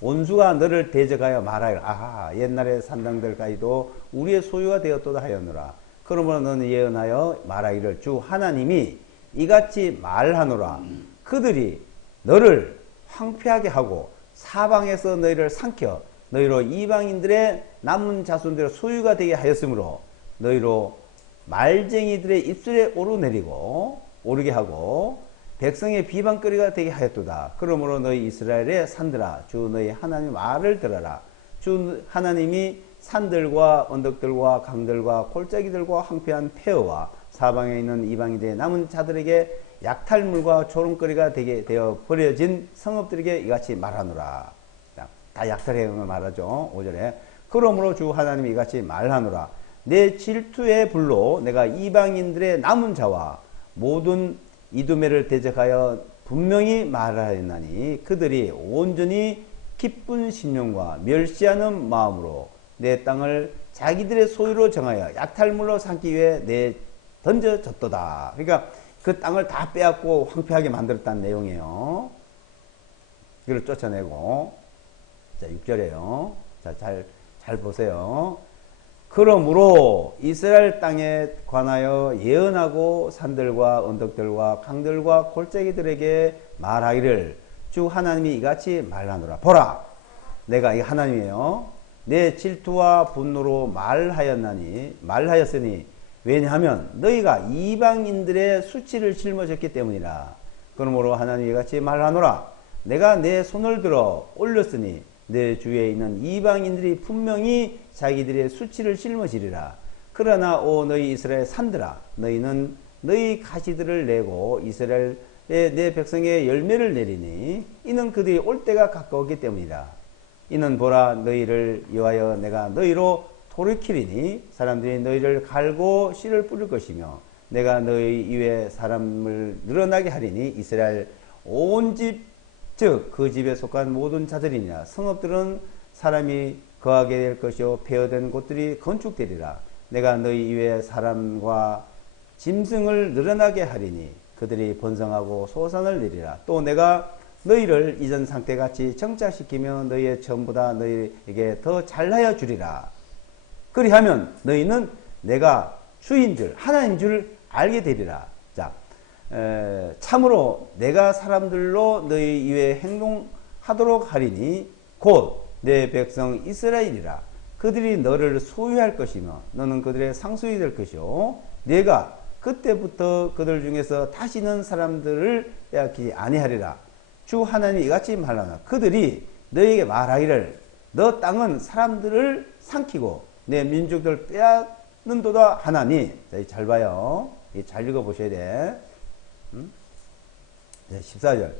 온수가 너를 대적하여 말하기를, 아하, 옛날의 산당들까지도 우리의 소유가 되었도다 하였노라. 그러므로 너는 예언하여 말하기를, 주 하나님이 이같이 말하노라. 그들이 너를 황폐하게 하고 사방에서 너희를 삼켜 너희로 이방인들의 남은 자손들의 소유가 되게 하였으므로 너희로 말쟁이들의 입술에 오르게 하고 백성의 비방거리가 되게 하였도다. 그러므로 너희 이스라엘의 산들아, 주 너희 하나님의 말을 들어라. 주 하나님이 산들과 언덕들과 강들과 골짜기들과 황폐한 폐허와 사방에 있는 이방인들의 남은 자들에게 약탈물과 조롱거리가 되게 되어 버려진 성읍들에게 이같이 말하노라. 다 약탈행을 말하죠. 5절에. 그러므로 주 하나님이 이같이 말하노라. 내 질투의 불로 내가 이방인들의 남은 자와 모든 이두매를 대적하여 분명히 말하였나니 그들이 온전히 기쁜 심령과 멸시하는 마음으로 내 땅을 자기들의 소유로 정하여 약탈물로 삼기 위해 내 던져졌도다. 그러니까 그 땅을 다 빼앗고 황폐하게 만들었다는 내용이에요. 이걸 쫓아내고. 자, 6절에요. 자, 잘 보세요. 그러므로 이스라엘 땅에 관하여 예언하고 산들과 언덕들과 강들과 골짜기들에게 말하기를, 주 하나님이 이같이 말하노라. 보라, 내가 이 하나님이에요. 내 질투와 분노로 말하였으니 왜냐하면 너희가 이방인들의 수치를 짊어졌기 때문이라. 그러므로 하나님이 같이 말하노라. 내가 내 손을 들어 올렸으니 내 주위에 있는 이방인들이 분명히 자기들의 수치를 짊어지리라. 그러나 오 너희 이스라엘 산들아, 너희는 너희 가시들을 내고 이스라엘의 내 백성의 열매를 내리니 이는 그들이 올 때가 가까웠기 때문이라. 이는 보라, 너희를 위하여 내가 너희로 돌이키리니 사람들이 너희를 갈고 씨를 뿌릴 것이며 내가 너희 이외에 사람을 늘어나게 하리니 이스라엘 온 집, 즉 그 집에 속한 모든 자들이냐. 성읍들은 사람이 거하게 될 것이요 폐허된 곳들이 건축되리라. 내가 너희 이외에 사람과 짐승을 늘어나게 하리니 그들이 번성하고 소산을 내리라. 또 내가 너희를 이전 상태같이 정착시키며 너희의 전보다 너희에게 더 잘하여 주리라. 그리하면 너희는 내가 주인 줄 하나님 줄 알게 되리라. 자, 참으로 내가 사람들로 너희 위에 행동하도록 하리니 곧 내 백성 이스라엘이라. 그들이 너를 소유할 것이며 너는 그들의 상속이 될 것이요 내가 그때부터 그들 중에서 다시는 사람들을 빼앗기지 아니하리라. 주 하나님이 이같이 말하나 그들이 너에게 말하기를 너 땅은 사람들을 삼키고 내 민족들 빼앗는도다 하나니. 자, 잘 봐요. 잘 읽어보셔야 돼. 네, 14절.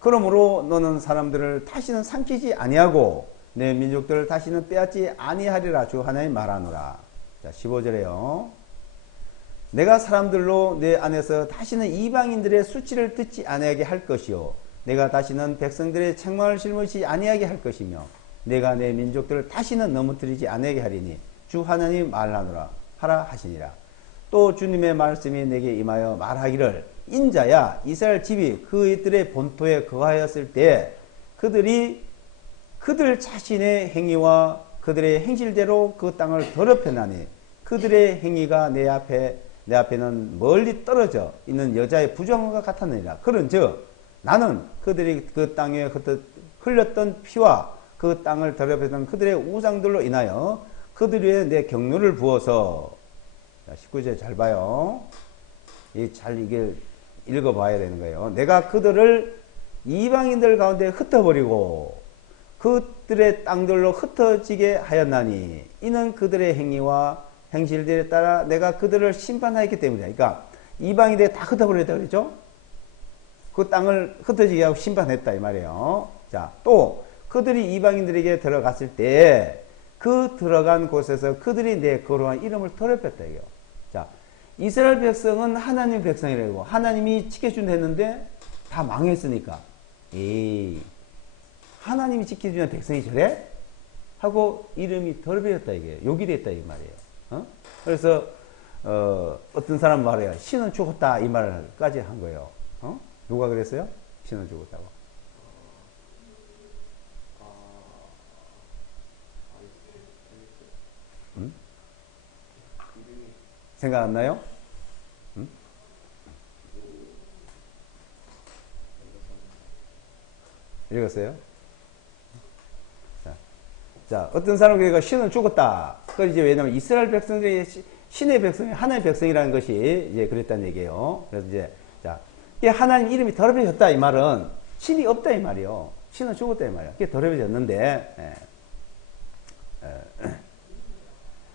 그러므로 너는 사람들을 다시는 삼키지 아니하고 내 민족들을 다시는 빼앗지 아니하리라. 주 하나님 말하노라. 자, 15절에요. 내가 사람들로 내 안에서 다시는 이방인들의 수치를 듣지 아니하게 할 것이요 내가 다시는 백성들의 책망을 짊어지지 아니하게 할 것이며 내가 내 민족들을 다시는 넘어뜨리지 아니하게 하리니 주 하나님 말하노라 하라 하시니라. 또 주님의 말씀이 내게 임하여 말하기를 인자야 이스라엘 집이 그들의 본토에 거하였을 때 그들이 그들 자신의 행위와 그들의 행실대로 그 땅을 더럽혀나니 그들의 행위가 내 앞에는 멀리 떨어져 있는 여자의 부정과 같았느니라. 그런즉 나는 그들이 그 땅에 흘렸던 피와 그 땅을 더럽혔던 그들의 우상들로 인하여 그들 위에 내 경륜을 부어서. 자, 19절 잘 봐요. 잘 이게 읽어봐야 되는 거예요. 내가 그들을 이방인들 가운데 흩어버리고 그들의 땅들로 흩어지게 하였나니 이는 그들의 행위와 행실들에 따라 내가 그들을 심판하였기 때문이다. 그러니까 이방인들이 다 흩어버렸다 그랬죠? 그 땅을 흩어지게 하고 심판했다 이 말이에요. 자, 또 그들이 이방인들에게 들어갔을 때 그 들어간 곳에서 그들이 내 거룩한 이름을 더럽혔다 이게요. 자, 이스라엘 백성은 하나님 백성이라고 하나님이 지켜준다 했는데 다 망했으니까 에이 하나님이 지켜주는 백성이 저래? 하고 이름이 더럽혀졌다 이게 욕이 됐다 이 말이에요. 그래서 어떤 사람 말해요. 신은 죽었다 이 말까지 한 거예요. 누가 그랬어요? 신은 죽었다고. 생각 안 나요? 읽었어요? 자, 어떤 사람은 그러니까 신은 죽었다. 그 이제 왜냐면 이스라엘 백성들이 신의 백성이 하나님의 백성이라는 것이 이제 그랬다는 얘기예요. 그래서 이제 자, 이게 하나님 이름이 더럽혀졌다 이 말은 신이 없다 이 말이요. 신은 죽었다 이 말이야. 그게 더럽혀졌는데.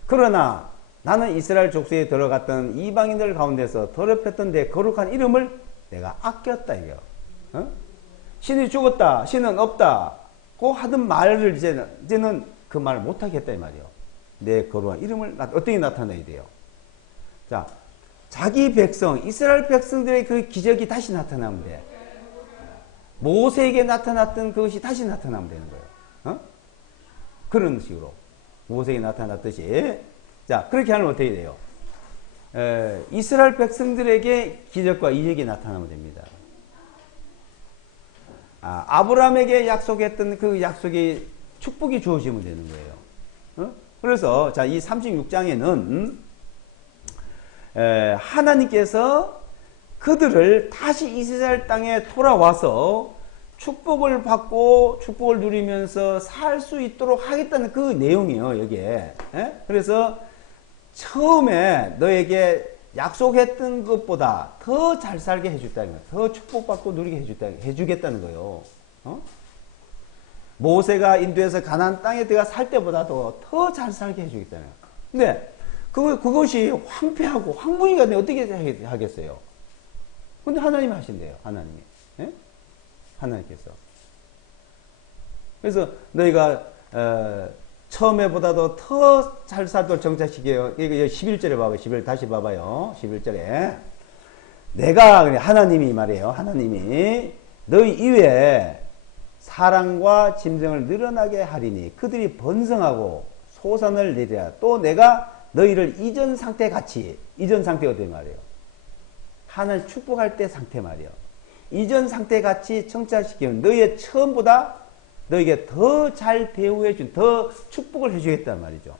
그러나 나는 이스라엘 족속에 들어갔던 이방인들 가운데서 더럽혔던 내 거룩한 이름을 내가 아꼈다 이거. 신이 죽었다, 신은 없다. 고 하던 말을 이제는 그 말을 못하겠다 이 말이에요. 내 거룩한 이름을 어떻게 나타내야 돼요? 자, 자기 백성, 이스라엘 백성들의 그 기적이 다시 나타나면 돼. 모세에게 나타났던 그것이 다시 나타나면 되는 거예요. 그런 식으로 모세에게 나타났듯이. 자, 그렇게 하면 어떻게 돼요? 이스라엘 백성들에게 기적과 이적이 나타나면 됩니다. 아브라함에게 약속했던 그 약속이 축복이 주어지면 되는 거예요. 그래서 자, 이 36장에는 하나님께서 그들을 다시 이스라엘 땅에 돌아와서 축복을 받고 축복을 누리면서 살 수 있도록 하겠다는 그 내용이에요, 여기에. 그래서 처음에 너에게 약속했던 것보다 더 잘 살게 해줬다는 거예요. 더 축복받고 누리게 해주겠다는 거예요. 모세가 인도에서 가나안 땅에 들어가 살 때보다도 더 잘 살게 해주겠다는 거예요. 근데 그것이 황폐하고 황무지가 되면 어떻게 하겠어요? 근데 하나님이 하신대요. 하나님이. 하나님께서. 그래서 너희가 처음에보다도 더 잘 살도록 정착시켜요. 이거 11절에 봐봐요. 11 다시 봐봐요. 11절에 내가 하나님이 말이에요. 하나님이 너희 이외에 사랑과 짐승을 늘어나게 하리니 그들이 번성하고 소산을 내리라. 또 내가 너희를 이전 상태 같이 이전 상태가 된 말이에요. 하나님 축복할 때 상태 말이야. 이전 상태 같이 청취시키면 너희의 처음보다 너에게 더 잘 대우해준, 더 축복을 해주겠단 말이죠.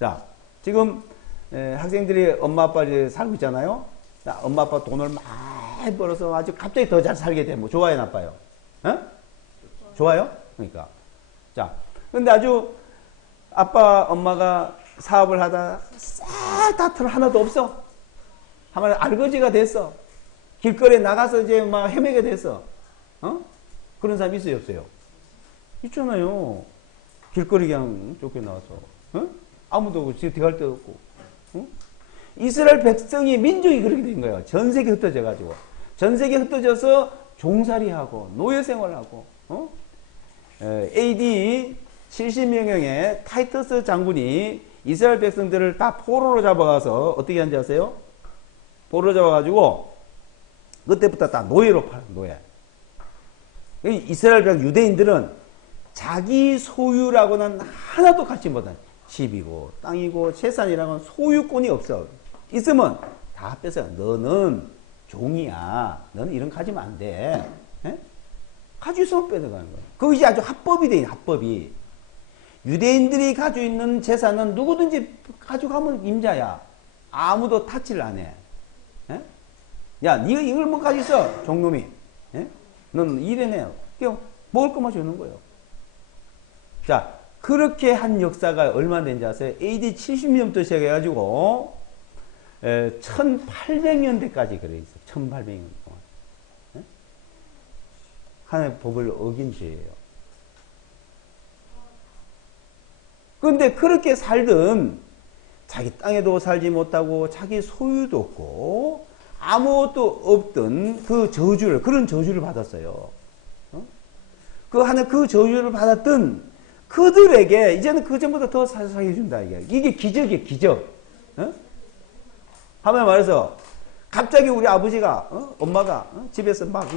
자, 지금 학생들이 엄마 아빠 이제 살고 있잖아요. 자, 엄마 아빠 돈을 많이 벌어서 아주 갑자기 더 잘 살게 되면 뭐 좋아요, 나빠요? 어? 좋아요? 그러니까. 자, 근데 아주 아빠, 엄마가 사업을 하다 싹 다 틀어 하나도 없어. 하면 알거지가 됐어. 길거리에 나가서 이제 막 헤매게 됐어. 어? 그런 사람 있어요, 없어요? 있잖아요. 길거리 그냥 쫓겨나와서. 어? 아무도 없고, 지금 들어갈 데도 없고. 어? 이스라엘 백성이, 민족이 그렇게 된 거예요. 전 세계 흩어져가지고. 전 세계 흩어져서 종살이하고, 노예생활하고, 어? AD 70명의 타이터스 장군이 이스라엘 백성들을 다 포로로 잡아가서 어떻게 한지 아세요? 포로로 잡아가지고 그때부터 다 노예로 팔아, 노예. 이스라엘 유대인들은 자기 소유라고는 하나도 갖지 못한 집이고 땅이고 재산이라고는 소유권이 없어. 있으면 다 뺏어. 너는 종이야. 너는 이런 거 가지면 안 돼. 에? 가지고 있으면 뺏어가는 거야. 그것이 아주 합법이 돼, 합법이. 유대인들이 가지고 있는 재산은 누구든지 가져가면 임자야. 아무도 타치를 안 해. 에? 야, 네가 이걸 뭐 가지고 있어, 종놈이. 에? 넌 이래내. 그냥 먹을 것만 주는 거예요. 자, 그렇게 한 역사가 얼마 된지 아세요? AD 70년부터 시작해가지고 1800년대까지 그래 있어. 1800년 동안. 에? 하나님의 법을 어긴 죄예요. 그런데 그렇게 살던 자기 땅에도 살지 못하고 자기 소유도 없고 아무것도 없던 그 저주를, 그런 저주를 받았어요. 어? 그 하나님 그 저주를 받았던 그들에게 이제는 그 전보다 더 사사해 준다. 이게 기적이에요, 기적. 어? 한번 말해서 갑자기 우리 아버지가, 엄마가 집에서 막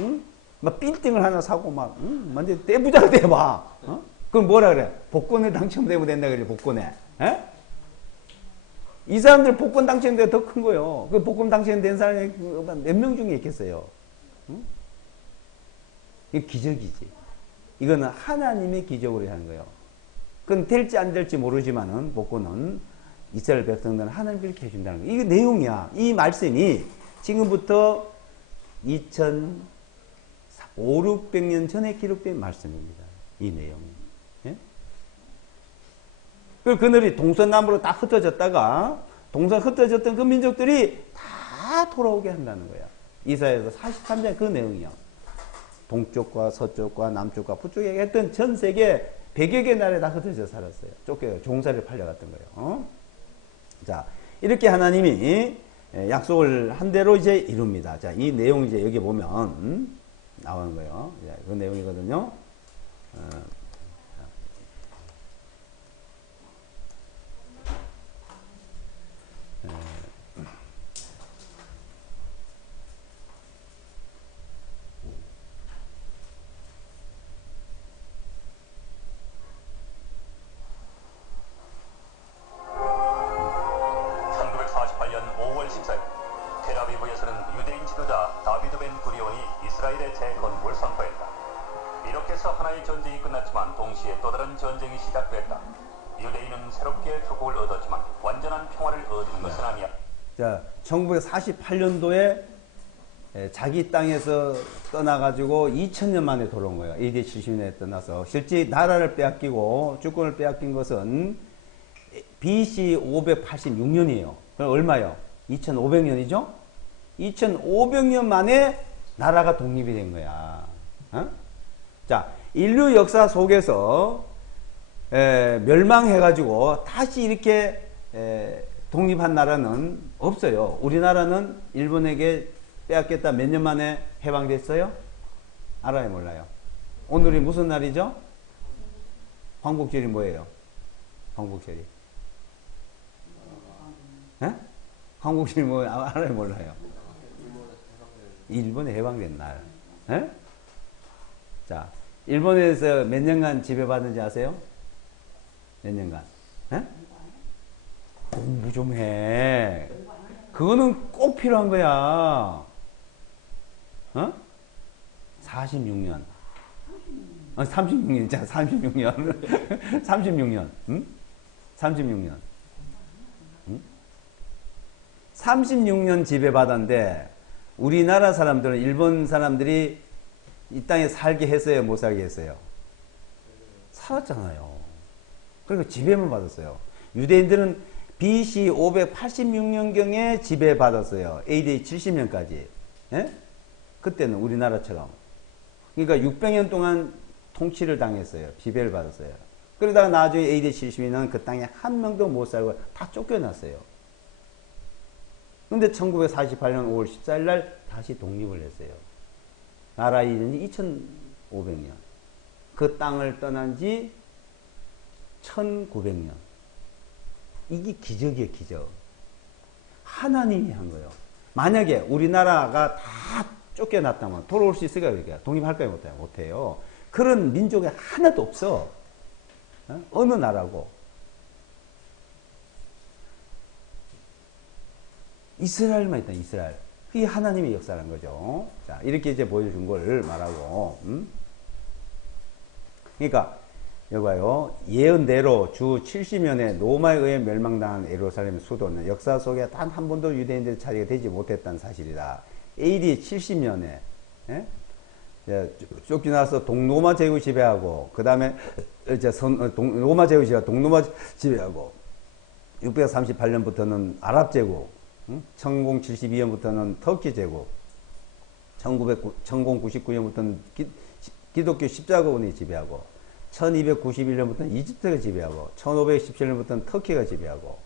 빌딩을 하나 사고 막 완전 떼부자가 돼 봐. 그럼 뭐라 그래? 복권에 당첨되면 된다 그래, 복권에. 에? 이 사람들 복권 당첨되면 더 큰 거예요. 그 복권 당첨된 사람이 몇 명 중에 있겠어요? 응? 이게 기적이지. 이거는 하나님의 기적으로 하는 거예요. 그건 될지 안 될지 모르지만은 복권은 이스라엘 백성들은 하나님이 이렇게 해준다는 거예요. 이게 내용이야. 이 말씀이 지금부터 2500, 600년 전에 기록된 말씀입니다. 이 내용이. 예? 그들이 동서남으로 다 흩어졌다가 동서 흩어졌던 그 민족들이 다 돌아오게 한다는 거야. 이사야서 43장 그 내용이야. 동쪽과 서쪽과 남쪽과 북쪽에 했던 전 세계 100여 개 나라에 다 흩어져 살았어요. 쫓겨 종살이를 팔려갔던 거예요. 어? 자, 이렇게 하나님이 약속을 한 대로 이제 이룹니다. 자, 이 내용 이제 여기 보면 나오는 거예요. 그 내용이거든요. 자, 1948년도에 자기 땅에서 떠나가지고 2000년 만에 돌아온 거예요. AD 70년에 떠나서. 실제 나라를 빼앗기고 주권을 빼앗긴 것은 BC 586년이에요. 그럼 얼마요? 2500년이죠? 2500년 만에 나라가 독립이 된 거야. 어? 자, 인류 역사 속에서 멸망해가지고 다시 이렇게 독립한 나라는 없어요. 우리나라는 일본에게 빼앗겼다 몇 년 만에 해방됐어요? 알아요, 몰라요? 오늘이 무슨 날이죠? 광복절이 뭐예요? 광복절이. 에? 광복절이 뭐예요? 알아요, 몰라요? 일본에 해방된 날. 에? 자, 일본에서 몇 년간 지배받는지 아세요? 몇 년간? 에? 공부 좀 해. 그거는 꼭 필요한 거야. 어? 46년. 36년, 자, 36년. 36년. 응? 36년. 응? 36년 지배받았는데, 우리나라 사람들은, 일본 사람들이 이 땅에 살게 했어요? 못 살게 했어요? 살았잖아요. 그러니까 지배만 받았어요. 유대인들은 BC 586년경에 지배받았어요. AD 70년까지. 예? 그때는 우리나라처럼. 그러니까 600년 동안 통치를 당했어요. 지배를 받았어요. 그러다가 나중에 AD 70년은 그 땅에 한 명도 못 살고 다 쫓겨났어요. 근데 1948년 5월 14일 날 다시 독립을 했어요. 나라 이전이 2500년. 그 땅을 떠난 지 1900년. 이게 기적이에요, 기적. 하나님이 한 거예요. 만약에 우리나라가 다 쫓겨났다면 돌아올 수 있을까요? 그러니까 독립할까요? 못해요? 못해요. 그런 민족이 하나도 없어. 어느 나라고. 이스라엘만 있다, 이스라엘. 그게 하나님의 역사라는 거죠. 자, 이렇게 이제 보여준 걸 말하고, 그러니까, 여기 봐요. 예언대로 주 70년에 로마에 의해 멸망당한 예루살렘 수도는 역사 속에 단 한 번도 유대인들의 차지가 되지 못했다는 사실이다. AD 70년에, 예? 쫓겨나서 동로마 제국 지배하고, 그 다음에 로마 제국 지배하고, 동로마 지배하고, 638년부터는 아랍 제국, 1072년부터는 터키 제국, 1099년부터는 기독교 십자가원이 지배하고, 1291년부터는 이집트가 지배하고, 1517년부터는 터키가 지배하고,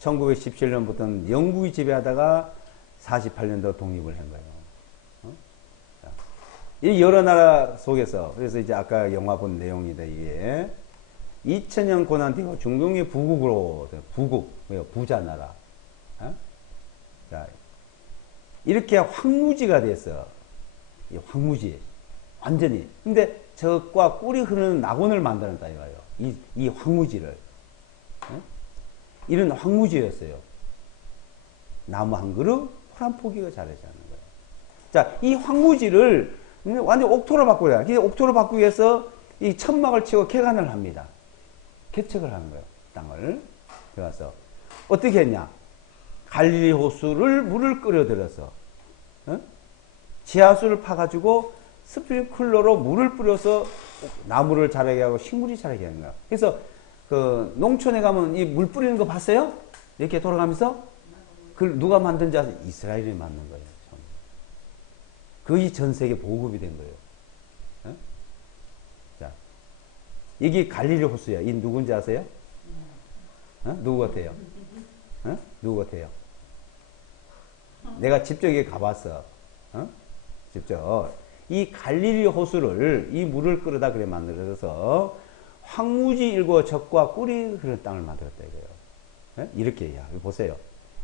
1917년부터는 영국이 지배하다가 48년도 독립을 한 거예요. 이 여러 나라 속에서, 그래서 이제 아까 영화 본 내용이다, 이게. 2000년 고난 뒤로 중동의 부국으로, 부국, 부자 나라. 자, 이렇게 황무지가 됐어. 이 황무지. 완전히. 근데 적과 꿀이 흐르는 낙원을 만들었다 이거예요. 이 황무지를. 이런 황무지였어요. 나무 한 그루, 풀 한 포기가 자라지 않는 거예요. 자, 이 황무지를 완전 옥토로 바꾸려. 옥토로 바꾸기 위해서 이 천막을 치고 개간을 합니다. 개척을 하는 거예요. 땅을. 그래서 어떻게 했냐? 갈릴리 호수를 물을 끓여들여서 지하수를 파가지고 스프링클러로 물을 뿌려서 나무를 자라게 하고 식물이 자라게 하는 거야. 그래서 그 농촌에 가면 이 물 뿌리는 거 봤어요? 이렇게 돌아가면서 그걸 누가 만든지 아세요? 이스라엘이 만든 거예요. 그게 전 세계 보급이 된 거예요. 자, 이게 갈릴리 호수야. 이 누군지 아세요? 누구 같아요? 누구 같아요? 내가 직접 여기 가봤어. 직접. 이 갈릴리 호수를, 이 물을 끌어다 그래 만들어서 황무지 일고 적과 꿀이 흐르는 땅을 만들었다 이거예요. 이렇게, 야, 보세요.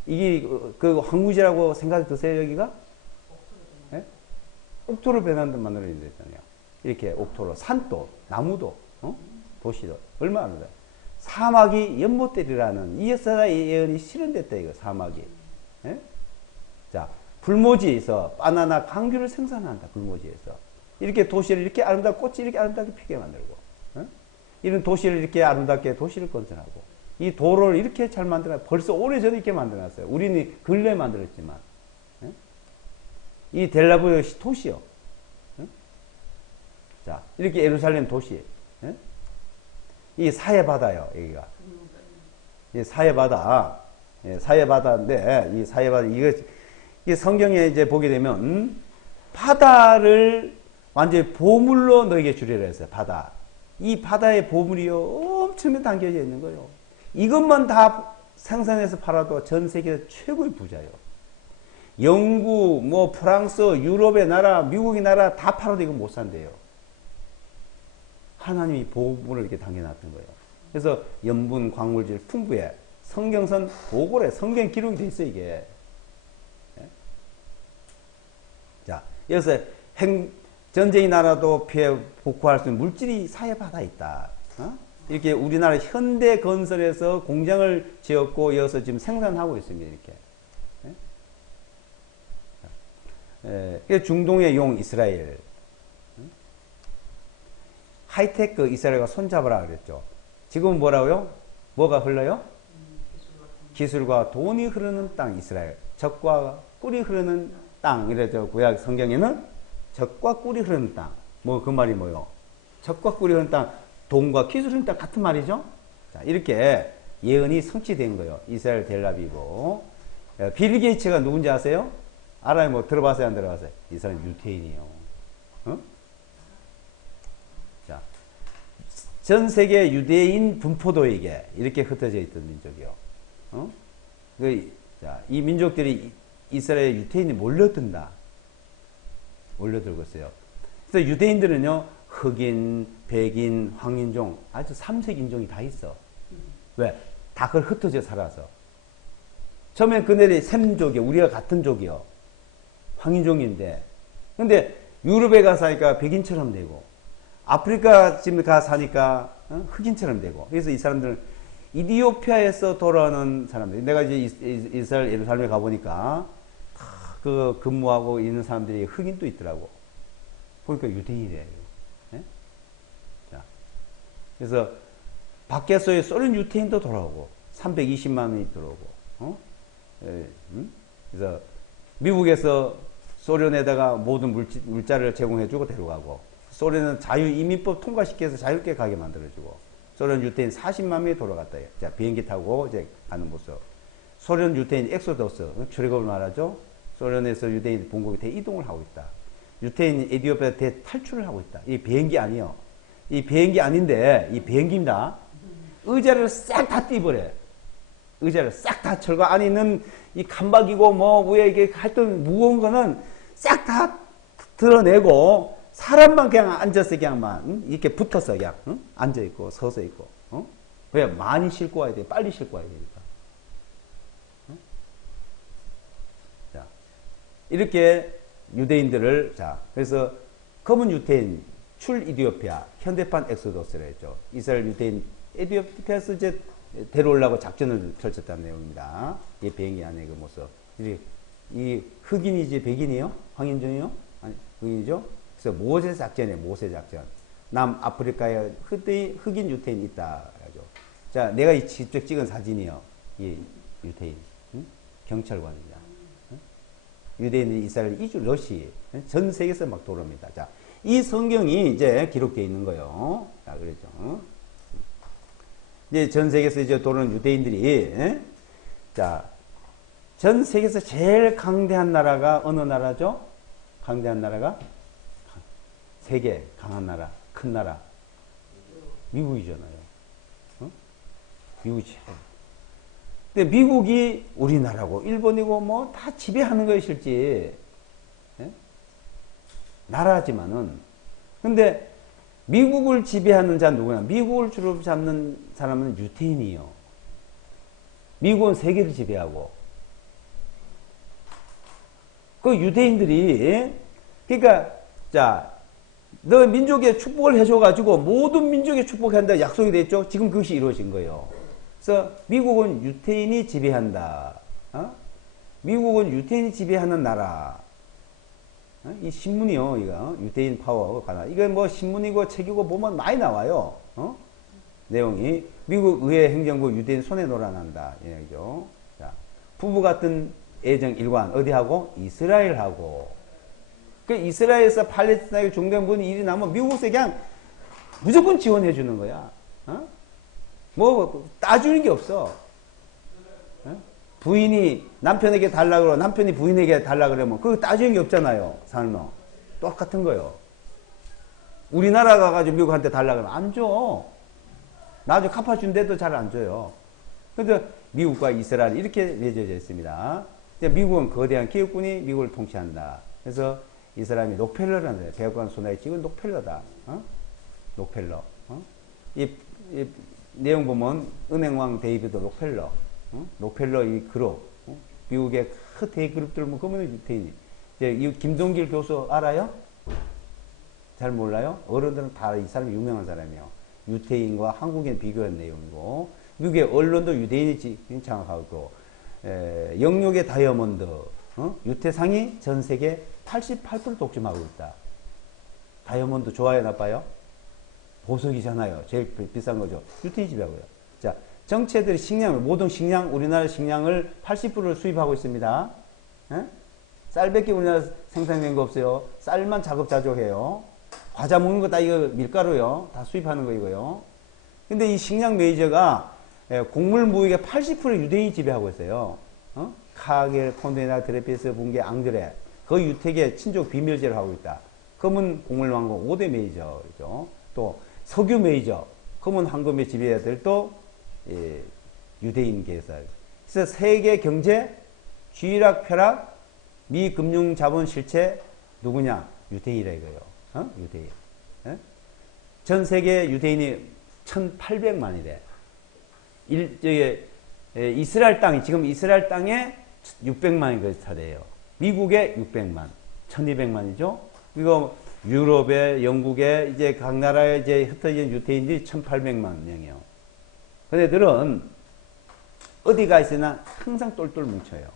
이게 그 황무지라고 생각이 드세요, 여기가? 옥토를 배난데 만들어진 데 있잖아요. 이렇게 옥토로, 산도, 나무도, 도시도. 얼마나 많아요. 사막이 연못들이라는 이 역사의 예언이 실현됐다, 이거, 사막이. 자, 불모지에서 바나나 강귤을 생산한다, 불모지에서. 이렇게 도시를 이렇게 꽃이 이렇게 아름답게 피게 만들고, 이런 도시를 이렇게 아름답게 도시를 건설하고, 이 도로를 이렇게 잘 만들어, 벌써 오래전에 이렇게 만들어놨어요. 우리는 근래에 만들었지만. 이 델라브의 도시요. 자, 이렇게 예루살렘 도시. 이 사해바다요, 여기가. 이 사해바다. 사해바다인데, 이 사해바다, 이 성경에 이제 보게 되면, 바다를 완전히 보물로 너에게 주리라 했어요, 바다. 이 바다의 보물이요, 엄청 담겨져 있는 거예요. 이것만 다 생산해서 팔아도 전 세계 최고의 부자예요. 영국, 뭐, 프랑스, 유럽의 나라, 미국의 나라 다 팔아도 이거 못 산대요. 하나님이 보물을 이렇게 담겨놨던 거예요. 그래서 염분, 광물질 풍부해. 성경선 보고래. 성경 기록이 돼 있어, 이게. 자, 여기서 전쟁이 나라도 피해 복구할 수 있는 물질이 사해바다에 있다. 이렇게 우리나라 현대 건설에서 공장을 지었고, 여기서 지금 생산하고 있습니다, 이렇게. 중동의 용 이스라엘. 하이테크 이스라엘과 손잡으라 그랬죠. 지금은 뭐라고요? 뭐가 흘러요? 기술과 돈이 흐르는 땅 이스라엘. 적과 꿀이 흐르는 땅. 이래죠. 구약 성경에는 적과 꿀이 흐르는 땅. 뭐 그 말이 뭐요? 적과 꿀이 흐르는 땅, 돈과 기술이 흐르는 땅 같은 말이죠. 자, 이렇게 예언이 성취된 거예요. 이스라엘 델라비브. 빌 게이츠가 누군지 아세요? 알아요? 뭐 들어봤어요? 안 들어봤어요? 이 사람 유태인이에요. 어? 자, 전 세계 유대인 분포도에게 이렇게 흩어져 있던 민족이요. 어? 자, 이 민족들이 이스라엘 유태인이 몰려든다. 몰려들고 있어요. 그래서 유대인들은요, 흑인, 백인, 황인종, 아주 삼색 인종이 다 있어. 왜? 다 그걸 흩어져 살아서. 처음엔 그네들이 샘족이요. 우리가 같은 족이요. 황인종인데. 근데 유럽에 가서 사니까 백인처럼 되고, 아프리카 지금 가 사니까 흑인처럼 되고. 그래서 이 사람들은 이디오피아에서 돌아오는 사람들. 내가 이제 이스라엘 예루살렘에 가보니까 그 근무하고 있는 사람들이 흑인도 있더라고. 보니까 유대인이래요. 네? 자, 그래서 밖에서의 소련 유태인도 돌아오고 320만 명이 들어오고. 그래서 미국에서 소련에다가 모든 물자를 제공해주고 데려가고, 소련은 자유이민법 통과시켜서 자유롭게 가게 만들어주고, 소련 유태인 40만 명이 돌아갔다. 자, 비행기 타고 이제 가는 모습. 소련 유태인 엑소더스, 출애굽을 말하죠. 소련에서 유대인 본국에 대이동을 하고 있다. 유태인 에디오피아 대탈출을 하고 있다. 이 비행기 아니요. 이 비행기 아닌데, 이 비행기입니다. 의자를 싹 다 띄버려. 의자를 싹 다 철거 안에 있는 이 칸박이고 뭐 위에 이게 하여튼 무거운 거는 싹 다 드러내고, 사람만 그냥 앉아서 그냥만 이렇게 붙어서 그냥 앉아 있고 서서 있고. 왜? 많이 싣고 와야 돼. 빨리 싣고 와야 되니까. 자, 이렇게 유대인들을, 자, 그래서 검은 유태인 출 이디오피아, 현대판 엑소더스라 했죠. 이스라엘 유대인 에디오피아에서 이제 데려오려고 작전을 펼쳤다는 내용입니다. 이 비행기 안에 그 모습. 이 흑인이지 백인이요? 황인종이요? 아니, 흑인이죠? 그래서 모세 작전이에요. 모세 작전. 남아프리카에 흑인 유태인이 있다. 자, 내가 직접 찍은 사진이요. 이 유태인. 응? 경찰관이냐. 응? 유대인이 이스라엘 이주 러시. 전 세계에서 막 돌아옵니다. 자, 이 성경이 이제 기록되어 있는 거예요. 자, 그랬죠. 이제 전 세계에서 이제 돌아오는 유대인들이, 자, 전 세계에서 제일 강대한 나라가 어느 나라죠? 강대한 나라가? 세계 강한 나라, 큰 나라. 미국이잖아요. 미국이지. 근데 미국이 우리나라고, 일본이고 뭐 다 지배하는 거예요, 실제. 예? 나라지만은. 근데 미국을 지배하는 자 누구냐? 미국을 주로 잡는 사람은 유태인이요. 미국은 세계를 지배하고. 그 유대인들이, 그러니까, 자, 너 민족에 축복을 해줘가지고 모든 민족에 축복한다 약속이 됐죠? 지금 그것이 이루어진 거예요. 그래서 미국은 유태인이 지배한다. 미국은 유태인이 지배하는 나라. 이 신문이요, 이거. 유태인 파워 관할. 이거 뭐 신문이고 책이고 보면 많이 나와요. 내용이. 미국 의회 행정부 유대인 손에 놀아난다. 이야기죠. 자, 부부 같은 애정 일관. 어디하고? 이스라엘하고. 그 이스라엘에서 팔레스타인에 중된 분이 일이 나면 미국에서 그냥 무조건 지원해 주는 거야. 뭐 따주는 게 없어. 부인이 남편에게 달라 그러고 남편이 부인에게 달라 그러면 그거 따지는 게 없잖아요. 살면 똑같은 거요. 우리나라 가가지고 미국한테 달라 그러면 안 줘. 나중에 갚아준데도 잘 안 줘요. 그런데 미국과 이스라엘 이렇게 맺어져 있습니다. 미국은 거대한 기업군이 미국을 통치한다. 그래서 이 사람이 록펠러라는 거예요. 백악관 손에 찍은 록펠러다. 록펠러. 이 내용 보면 은행왕 데이비드 록펠러. 록펠러 이 그룹. 미국의 큰 대그룹들 뭐 그러면 유태인이. 이제 이 김동길 교수 알아요? 잘 몰라요? 어른들은 다 이 사람이 유명한 사람이에요. 유태인과 한국인 비교한 내용이고, 미국의 언론도 유대인이 장악하고, 영육의 다이아몬드, 유태상이 전 세계 88% 독점하고 있다. 다이아몬드 좋아요, 나빠요? 보석이잖아요. 제일 비싼 거죠. 유태인이 지배하고요. 자, 정체들이 식량, 모든 식량, 우리나라 식량을 80%를 수입하고 있습니다. 에? 쌀밖에 우리나라 생산된 거 없어요. 쌀만 자급자족해요. 과자 먹는 거 다 이거 밀가루요. 다 수입하는 거 이거요. 근데 이 식량 메이저가 곡물 무역의 80% 유대인이 지배하고 있어요. 카겔, 콘데나, 드레피스, 붕괴, 앙드레. 그 유택의 친족 비밀제를 하고 있다. 검은 곡물 왕국 5대 메이저죠. 또 석유 메이저, 검은 황금의 지배자들도 유대인 계열. 그래서 세계 경제 쥐락 펴락 미 금융 자본 실체 누구냐? 유대인이라 이거요. 유대인. 에? 전 세계 유대인이 1,800만이래. 이스라엘 땅이 지금 이스라엘 땅에 600만이 그렇다래요. 미국에 600만, 1,200만이죠. 그리고 유럽에, 영국에 이제 각 나라에 이제 흩어진 유대인들이 1,800만 명이요. 그네들은 어디가 있으나 항상 똘똘 뭉쳐요.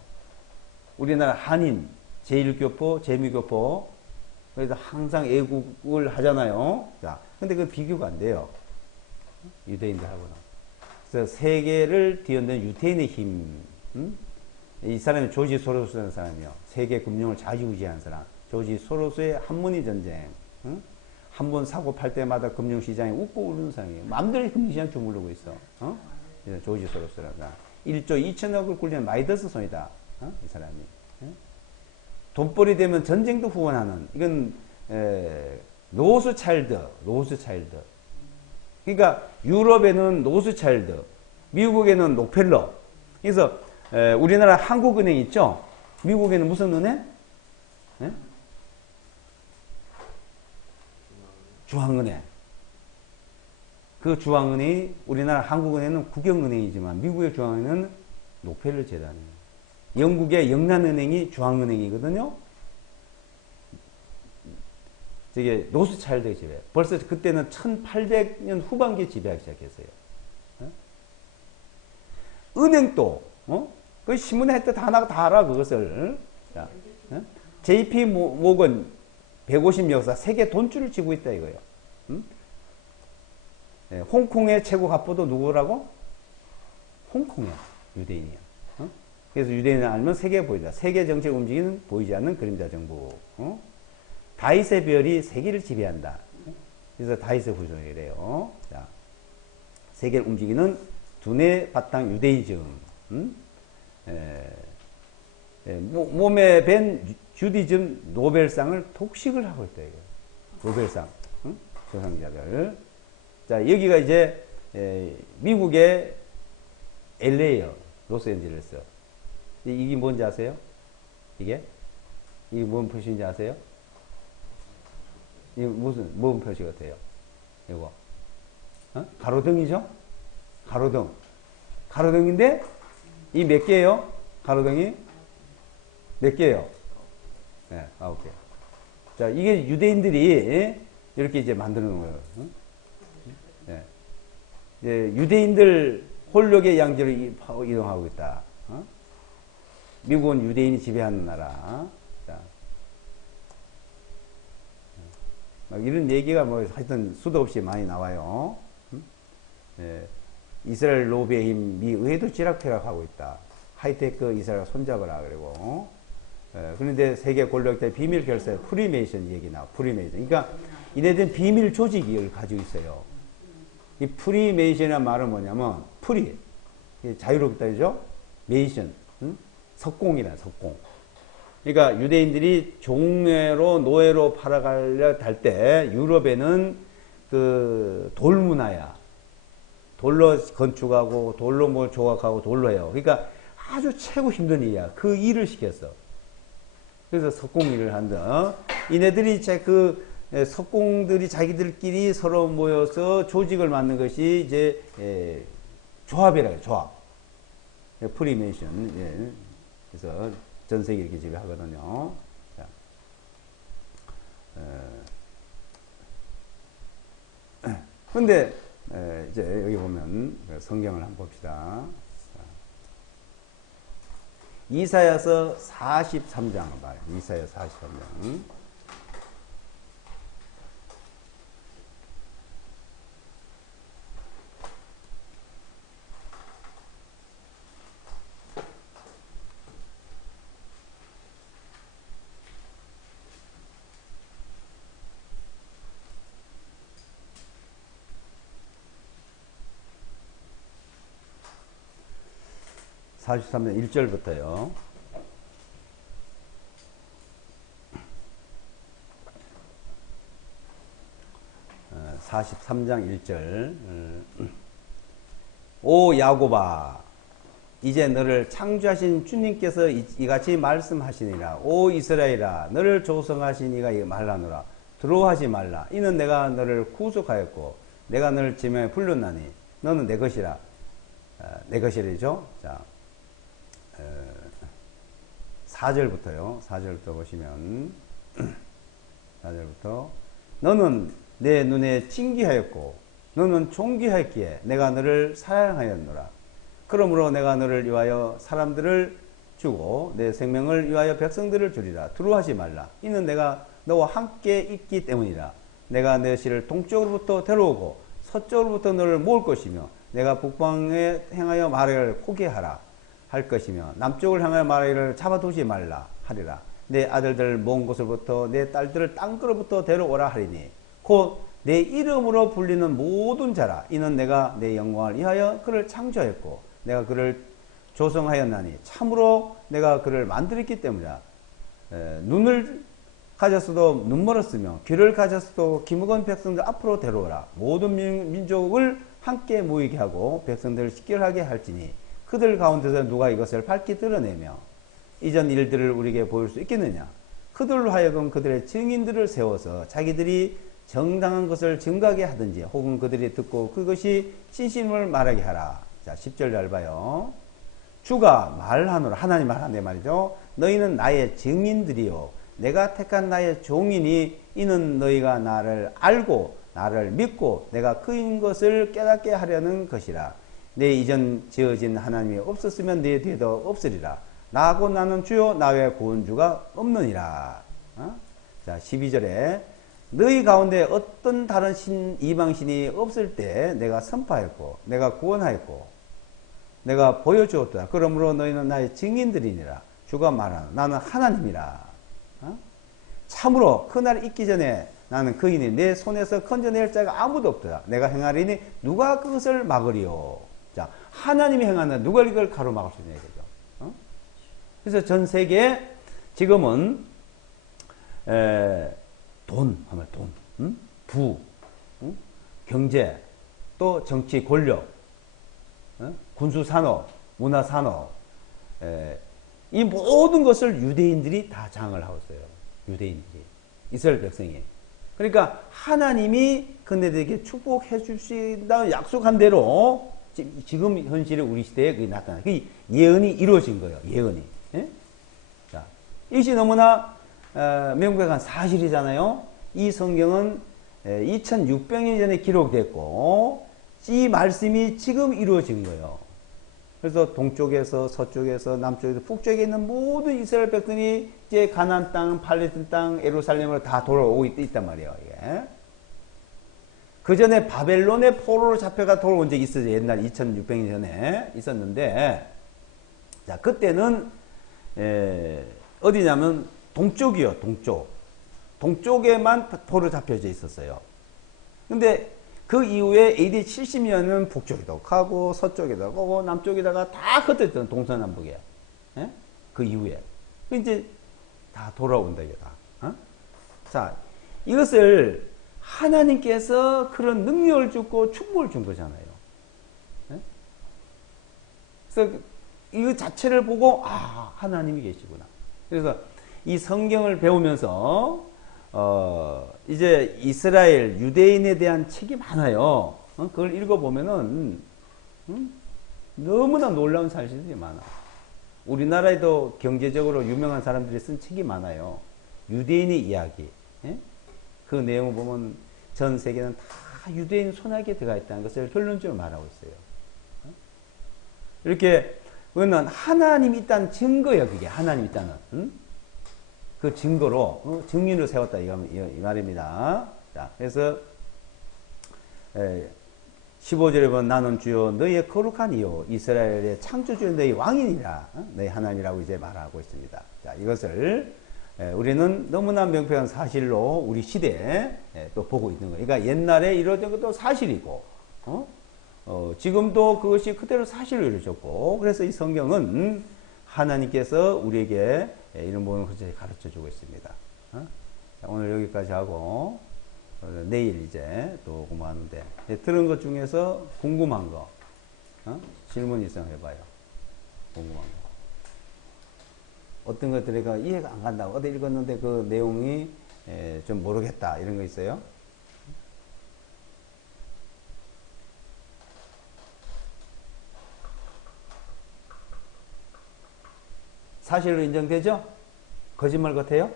우리나라 한인, 제1교포, 제2교포, 그래서 항상 애국을 하잖아요. 자, 근데 그 비교가 안 돼요. 유대인들하고는. 그래서 세계를 뒤흔든 유대인의 힘. 이 사람이 조지 소로스라는 사람이요. 세계 금융을 좌지우지한 사람. 조지 소로스의 한문이 전쟁. 한 번 사고 팔 때마다 금융시장에 웃고 우는 사람이에요. 마음대로 금융시장 주무르고 있어. 조지 소로스라는 사람. 1조 2천억을 굴리는 마이더스 손이다. 이 사람이. 돈벌이 되면 전쟁도 후원하는. 이건 로스차일드. 그러니까 유럽에는 로스차일드, 미국에는 록펠러. 그래서 우리나라 한국은행 있죠? 미국에는 무슨 은행? 예? 중앙은행. 그 중앙은행이 우리나라 한국은행은 국영은행이지만 미국의 중앙은행은 록펠러 재단이에요. 영국의 영란은행이 중앙은행이거든요. 저게 로스차일드의 지배. 벌써 그때는 1800년 후반기에 지배하기 시작했어요. 은행도 그 신문에 했던 단어가 다 알아 그것을. 자, JP 모건 150 역사 세계 돈줄을 쥐고 있다 이거예요. 홍콩의 최고 갑부도 누구라고? 홍콩이야. 유대인이야. 그래서 유대인을 알면 세계에 보이다. 세계 정책 움직이는 보이지 않는 그림자 정부. 다윗의 별이 세계를 지배한다. 그래서 다윗의 후손이래요. 자, 세계를 움직이는 두뇌 바탕 유대이즘. 몸에 밴 주디즘 노벨상을 독식을 하고 있다. 이거. 노벨상. 수상자들. 자, 여기가 이제 미국의 LA요. 로스앤젤레스. 이게 뭔지 아세요? 이게 뭔 표시인지 아세요? 이게 뭔 표시 같아요? 이거. 가로등이죠? 가로등. 가로등인데, 이 몇 개예요? 가로등이? 몇 개예요? 네, 9개. 자, 이게 유대인들이 이렇게 이제 만드는 거예요. 네. 이제 유대인들 홀력의 양지로 이동하고 있다. 미국은 유대인이 지배하는 나라. 자. 막 이런 얘기가 뭐 하여튼 수도 없이 많이 나와요. 예. 이스라엘 로비의 힘, 미 의회도 쥐락펴락하고 있다. 하이테크 이스라엘 손잡으라 그러고. 예. 그런데 세계 권력대 비밀 결사 프리메이션 얘기 나와. 프리메이션. 그러니까 이네들은 비밀 조직을 가지고 있어요. 이 프리메이션이라는 말은 뭐냐면 프리 자유롭다죠. 메이션 석공이라 석공. 그러니까 유대인들이 종례로 노예로 팔아가려 할 때 유럽에는 그 돌 문화야. 돌로 건축하고 돌로 뭘 조각하고 돌로 해요. 그러니까 아주 최고 힘든 일이야. 그 일을 시켰어. 그래서 석공 일을 한다. 이네들이 그 석공들이 자기들끼리 서로 모여서 조직을 만든 것이 이제 조합이라 해요. 조합. 프리메이션. 예. 그래서 전 세계 이렇게 지배하거든요. 자, 근데 이제 여기 보면 성경을 한번 봅시다. 이사야서 43장 봐요. 이사야 43장. 43장 1절부터요. 43장 1절. 오 야곱아, 이제 너를 창조하신 주님께서 이같이 말씀하시니라. 오 이스라엘아, 너를 조성하신 이가 말하노라. 두려워하지 말라. 이는 내가 너를 구속하였고 내가 너를 지명에 불렀나니 너는 내 것이라. 내 것이라죠. 자, 4절부터요. 4절부터 보시면 4절부터 너는 내 눈에 진귀하였고 너는 존귀하였기에 내가 너를 사랑하였노라. 그러므로 내가 너를 위하여 사람들을 주고 내 생명을 위하여 백성들을 주리라. 두려워하지 말라. 이는 내가 너와 함께 있기 때문이라. 내가 내 실을 동쪽으로부터 데려오고 서쪽으로부터 너를 모을 것이며 내가 북방에 행하여 말을 포기하라 할 것이며 남쪽을 향하여 말하기를 잡아두지 말라 하리라. 내 아들들을 먼 곳으로부터 내 딸들을 땅끝으로부터 데려오라 하리니 곧 내 이름으로 불리는 모든 자라. 이는 내가 내 영광을 위하여 그를 창조하였고 내가 그를 조성하였나니 참으로 내가 그를 만들었기 때문이라. 눈을 가졌어도 눈 멀었으며 귀를 가졌어도 귀묵은 백성들 앞으로 데려오라. 모든 민족을 함께 모이게 하고 백성들을 식결하게 할지니 그들 가운데서 누가 이것을 밝히 드러내며 이전 일들을 우리에게 보일 수 있겠느냐. 그들로 하여금 그들의 증인들을 세워서 자기들이 정당한 것을 증거하게 하든지 혹은 그들이 듣고 그것이 진심을 말하게 하라. 자, 10절 잘 봐요. 주가 말하노라. 하나님 말하네 말이죠. 너희는 나의 증인들이요 내가 택한 나의 종이니 이는 너희가 나를 알고 나를 믿고 내가 그인 것을 깨닫게 하려는 것이라. 내 이전 지어진 하나님이 없었으면 내 뒤에도 없으리라. 나하고 나는 주요 나 외에 구원주가 없느니라. 자, 12절에 너희 가운데 어떤 다른 이방신이 없을 때 내가 선포하였고 내가 구원하였고 내가 보여주었다. 그러므로 너희는 나의 증인들이니라. 주가 말하노 나는 하나님이라. 참으로 그날 있기 전에 나는 그이니 내 손에서 건져낼 자가 아무도 없더라. 내가 행하리니 누가 그것을 막으리요. 자, 하나님이 행하는 누가 이걸 가로막을 수 있냐 이거죠. 그래서 전 세계에 지금은 돈 하면 돈, 부, 경제, 또 정치 권력, 군수 산업, 문화 산업, 이 모든 것을 유대인들이 다 장을 하고 있어요. 유대인들이, 이스라엘 백성이. 그러니까 하나님이 그네들에게 축복해 주신다는 약속한 대로 지금 현실의 우리 시대에 그게 나타나. 그 예언이 이루어진 거예요. 예언이. 예? 자, 이것이 너무나 명백한 사실이잖아요. 이 성경은 2600년 전에 기록됐고 이 말씀이 지금 이루어진 거예요. 그래서 동쪽에서 서쪽에서 남쪽에서 북쪽에 있는 모든 이스라엘 백성이 이제 가나안 땅, 팔레스타인 땅, 예루살렘으로 다 돌아오고 있단 말이에요. 이게. 그 전에 바벨론의 포로로 잡혀가 돌아온 적이 있어요. 옛날 2600년 전에 있었는데, 자, 그때는 어디냐면 동쪽이요, 동쪽. 동쪽에만 포로 잡혀져 있었어요. 근데 그 이후에 AD 70년은 북쪽에도 가고 서쪽에도 가고 남쪽에다가 다 흩어졌던 동서남북에. 예? 그 이후에. 이제 다 돌아온다 이게 다. 어? 자, 이것을 하나님께서 그런 능력을 주고 축복을 준 거잖아요. 예? 그래서 이 자체를 보고 아, 하나님이 계시구나. 그래서 이 성경을 배우면서 이제 이스라엘 유대인에 대한 책이 많아요. 그걸 읽어보면은 너무나 놀라운 사실들이 많아. 우리나라에도 경제적으로 유명한 사람들이 쓴 책이 많아요. 유대인의 이야기. 예? 그 내용을 보면 전 세계는 다 유대인 손아귀에 들어가 있다는 것을 결론적으로 말하고 있어요. 이렇게 그거는 하나님이 있다는 증거예요. 그게 하나님이 있다는 그 증거로 증인을 세웠다 이 말입니다. 자, 그래서 15절에 보면 나는 주여 너희의 거룩한 이요 이스라엘의 창조주여 너희 왕이니라 너희 하나님이라고 이제 말하고 있습니다. 자, 이것을 우리는 너무나 명백한 사실로 우리 시대에 또 보고 있는 거예요. 그러니까 옛날에 이루어진 것도 사실이고 지금도 그것이 그대로 사실로 이루어졌고, 그래서 이 성경은 하나님께서 우리에게 이런 부분을 가르쳐 주고 있습니다. 오늘 여기까지 하고 내일 이제 또 공부하는데 들은 것 중에서 궁금한 거 질문 있으면 해봐요. 궁금한 거. 어떤 것들이 이해가 안 간다고 어디 읽었는데 그 내용이 좀 모르겠다 이런 거 있어요? 사실로 인정되죠? 거짓말 같아요?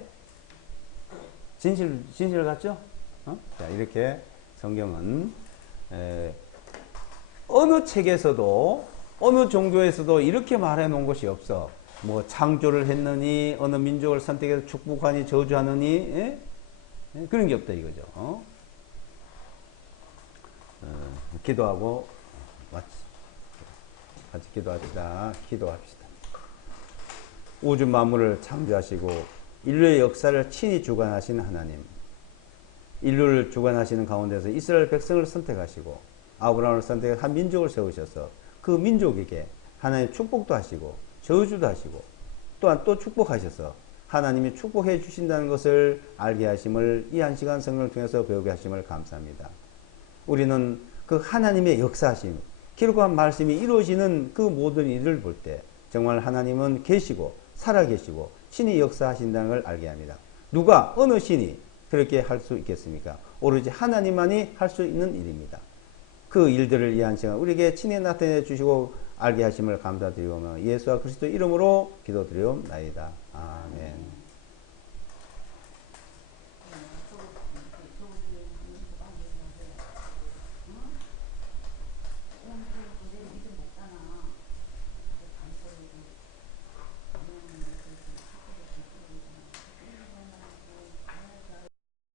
진실 같죠? 자, 이렇게 성경은 어느 책에서도 어느 종교에서도 이렇게 말해 놓은 것이 없어. 뭐 창조를 했느니 어느 민족을 선택해서 축복하니 저주하느니 그런 게 없다 이거죠. 기도하고 같이 기도합시다. 기도합시다. 우주 만물을 창조하시고 인류의 역사를 친히 주관하신 하나님, 인류를 주관하시는 가운데서 이스라엘 백성을 선택하시고 아브라함을 선택해서 한 민족을 세우셔서 그 민족에게 하나님 축복도 하시고 저주도 하시고 또한 또 축복하셔서 하나님이 축복해 주신다는 것을 알게 하심을 이 한 시간 성경을 통해서 배우게 하심을 감사합니다. 우리는 그 하나님의 역사하심, 기록한 말씀이 이루어지는 그 모든 일을 볼 때 정말 하나님은 계시고 살아계시고 신이 역사하신다는 걸 알게 합니다. 누가 어느 신이 그렇게 할 수 있겠습니까? 오로지 하나님만이 할 수 있는 일입니다. 그 일들을 이 한 시간 우리에게 친히 나타내 주시고 알게 하심을 감사드리오며 예수와 그리스도 이름으로 기도드리옵나이다. 아멘.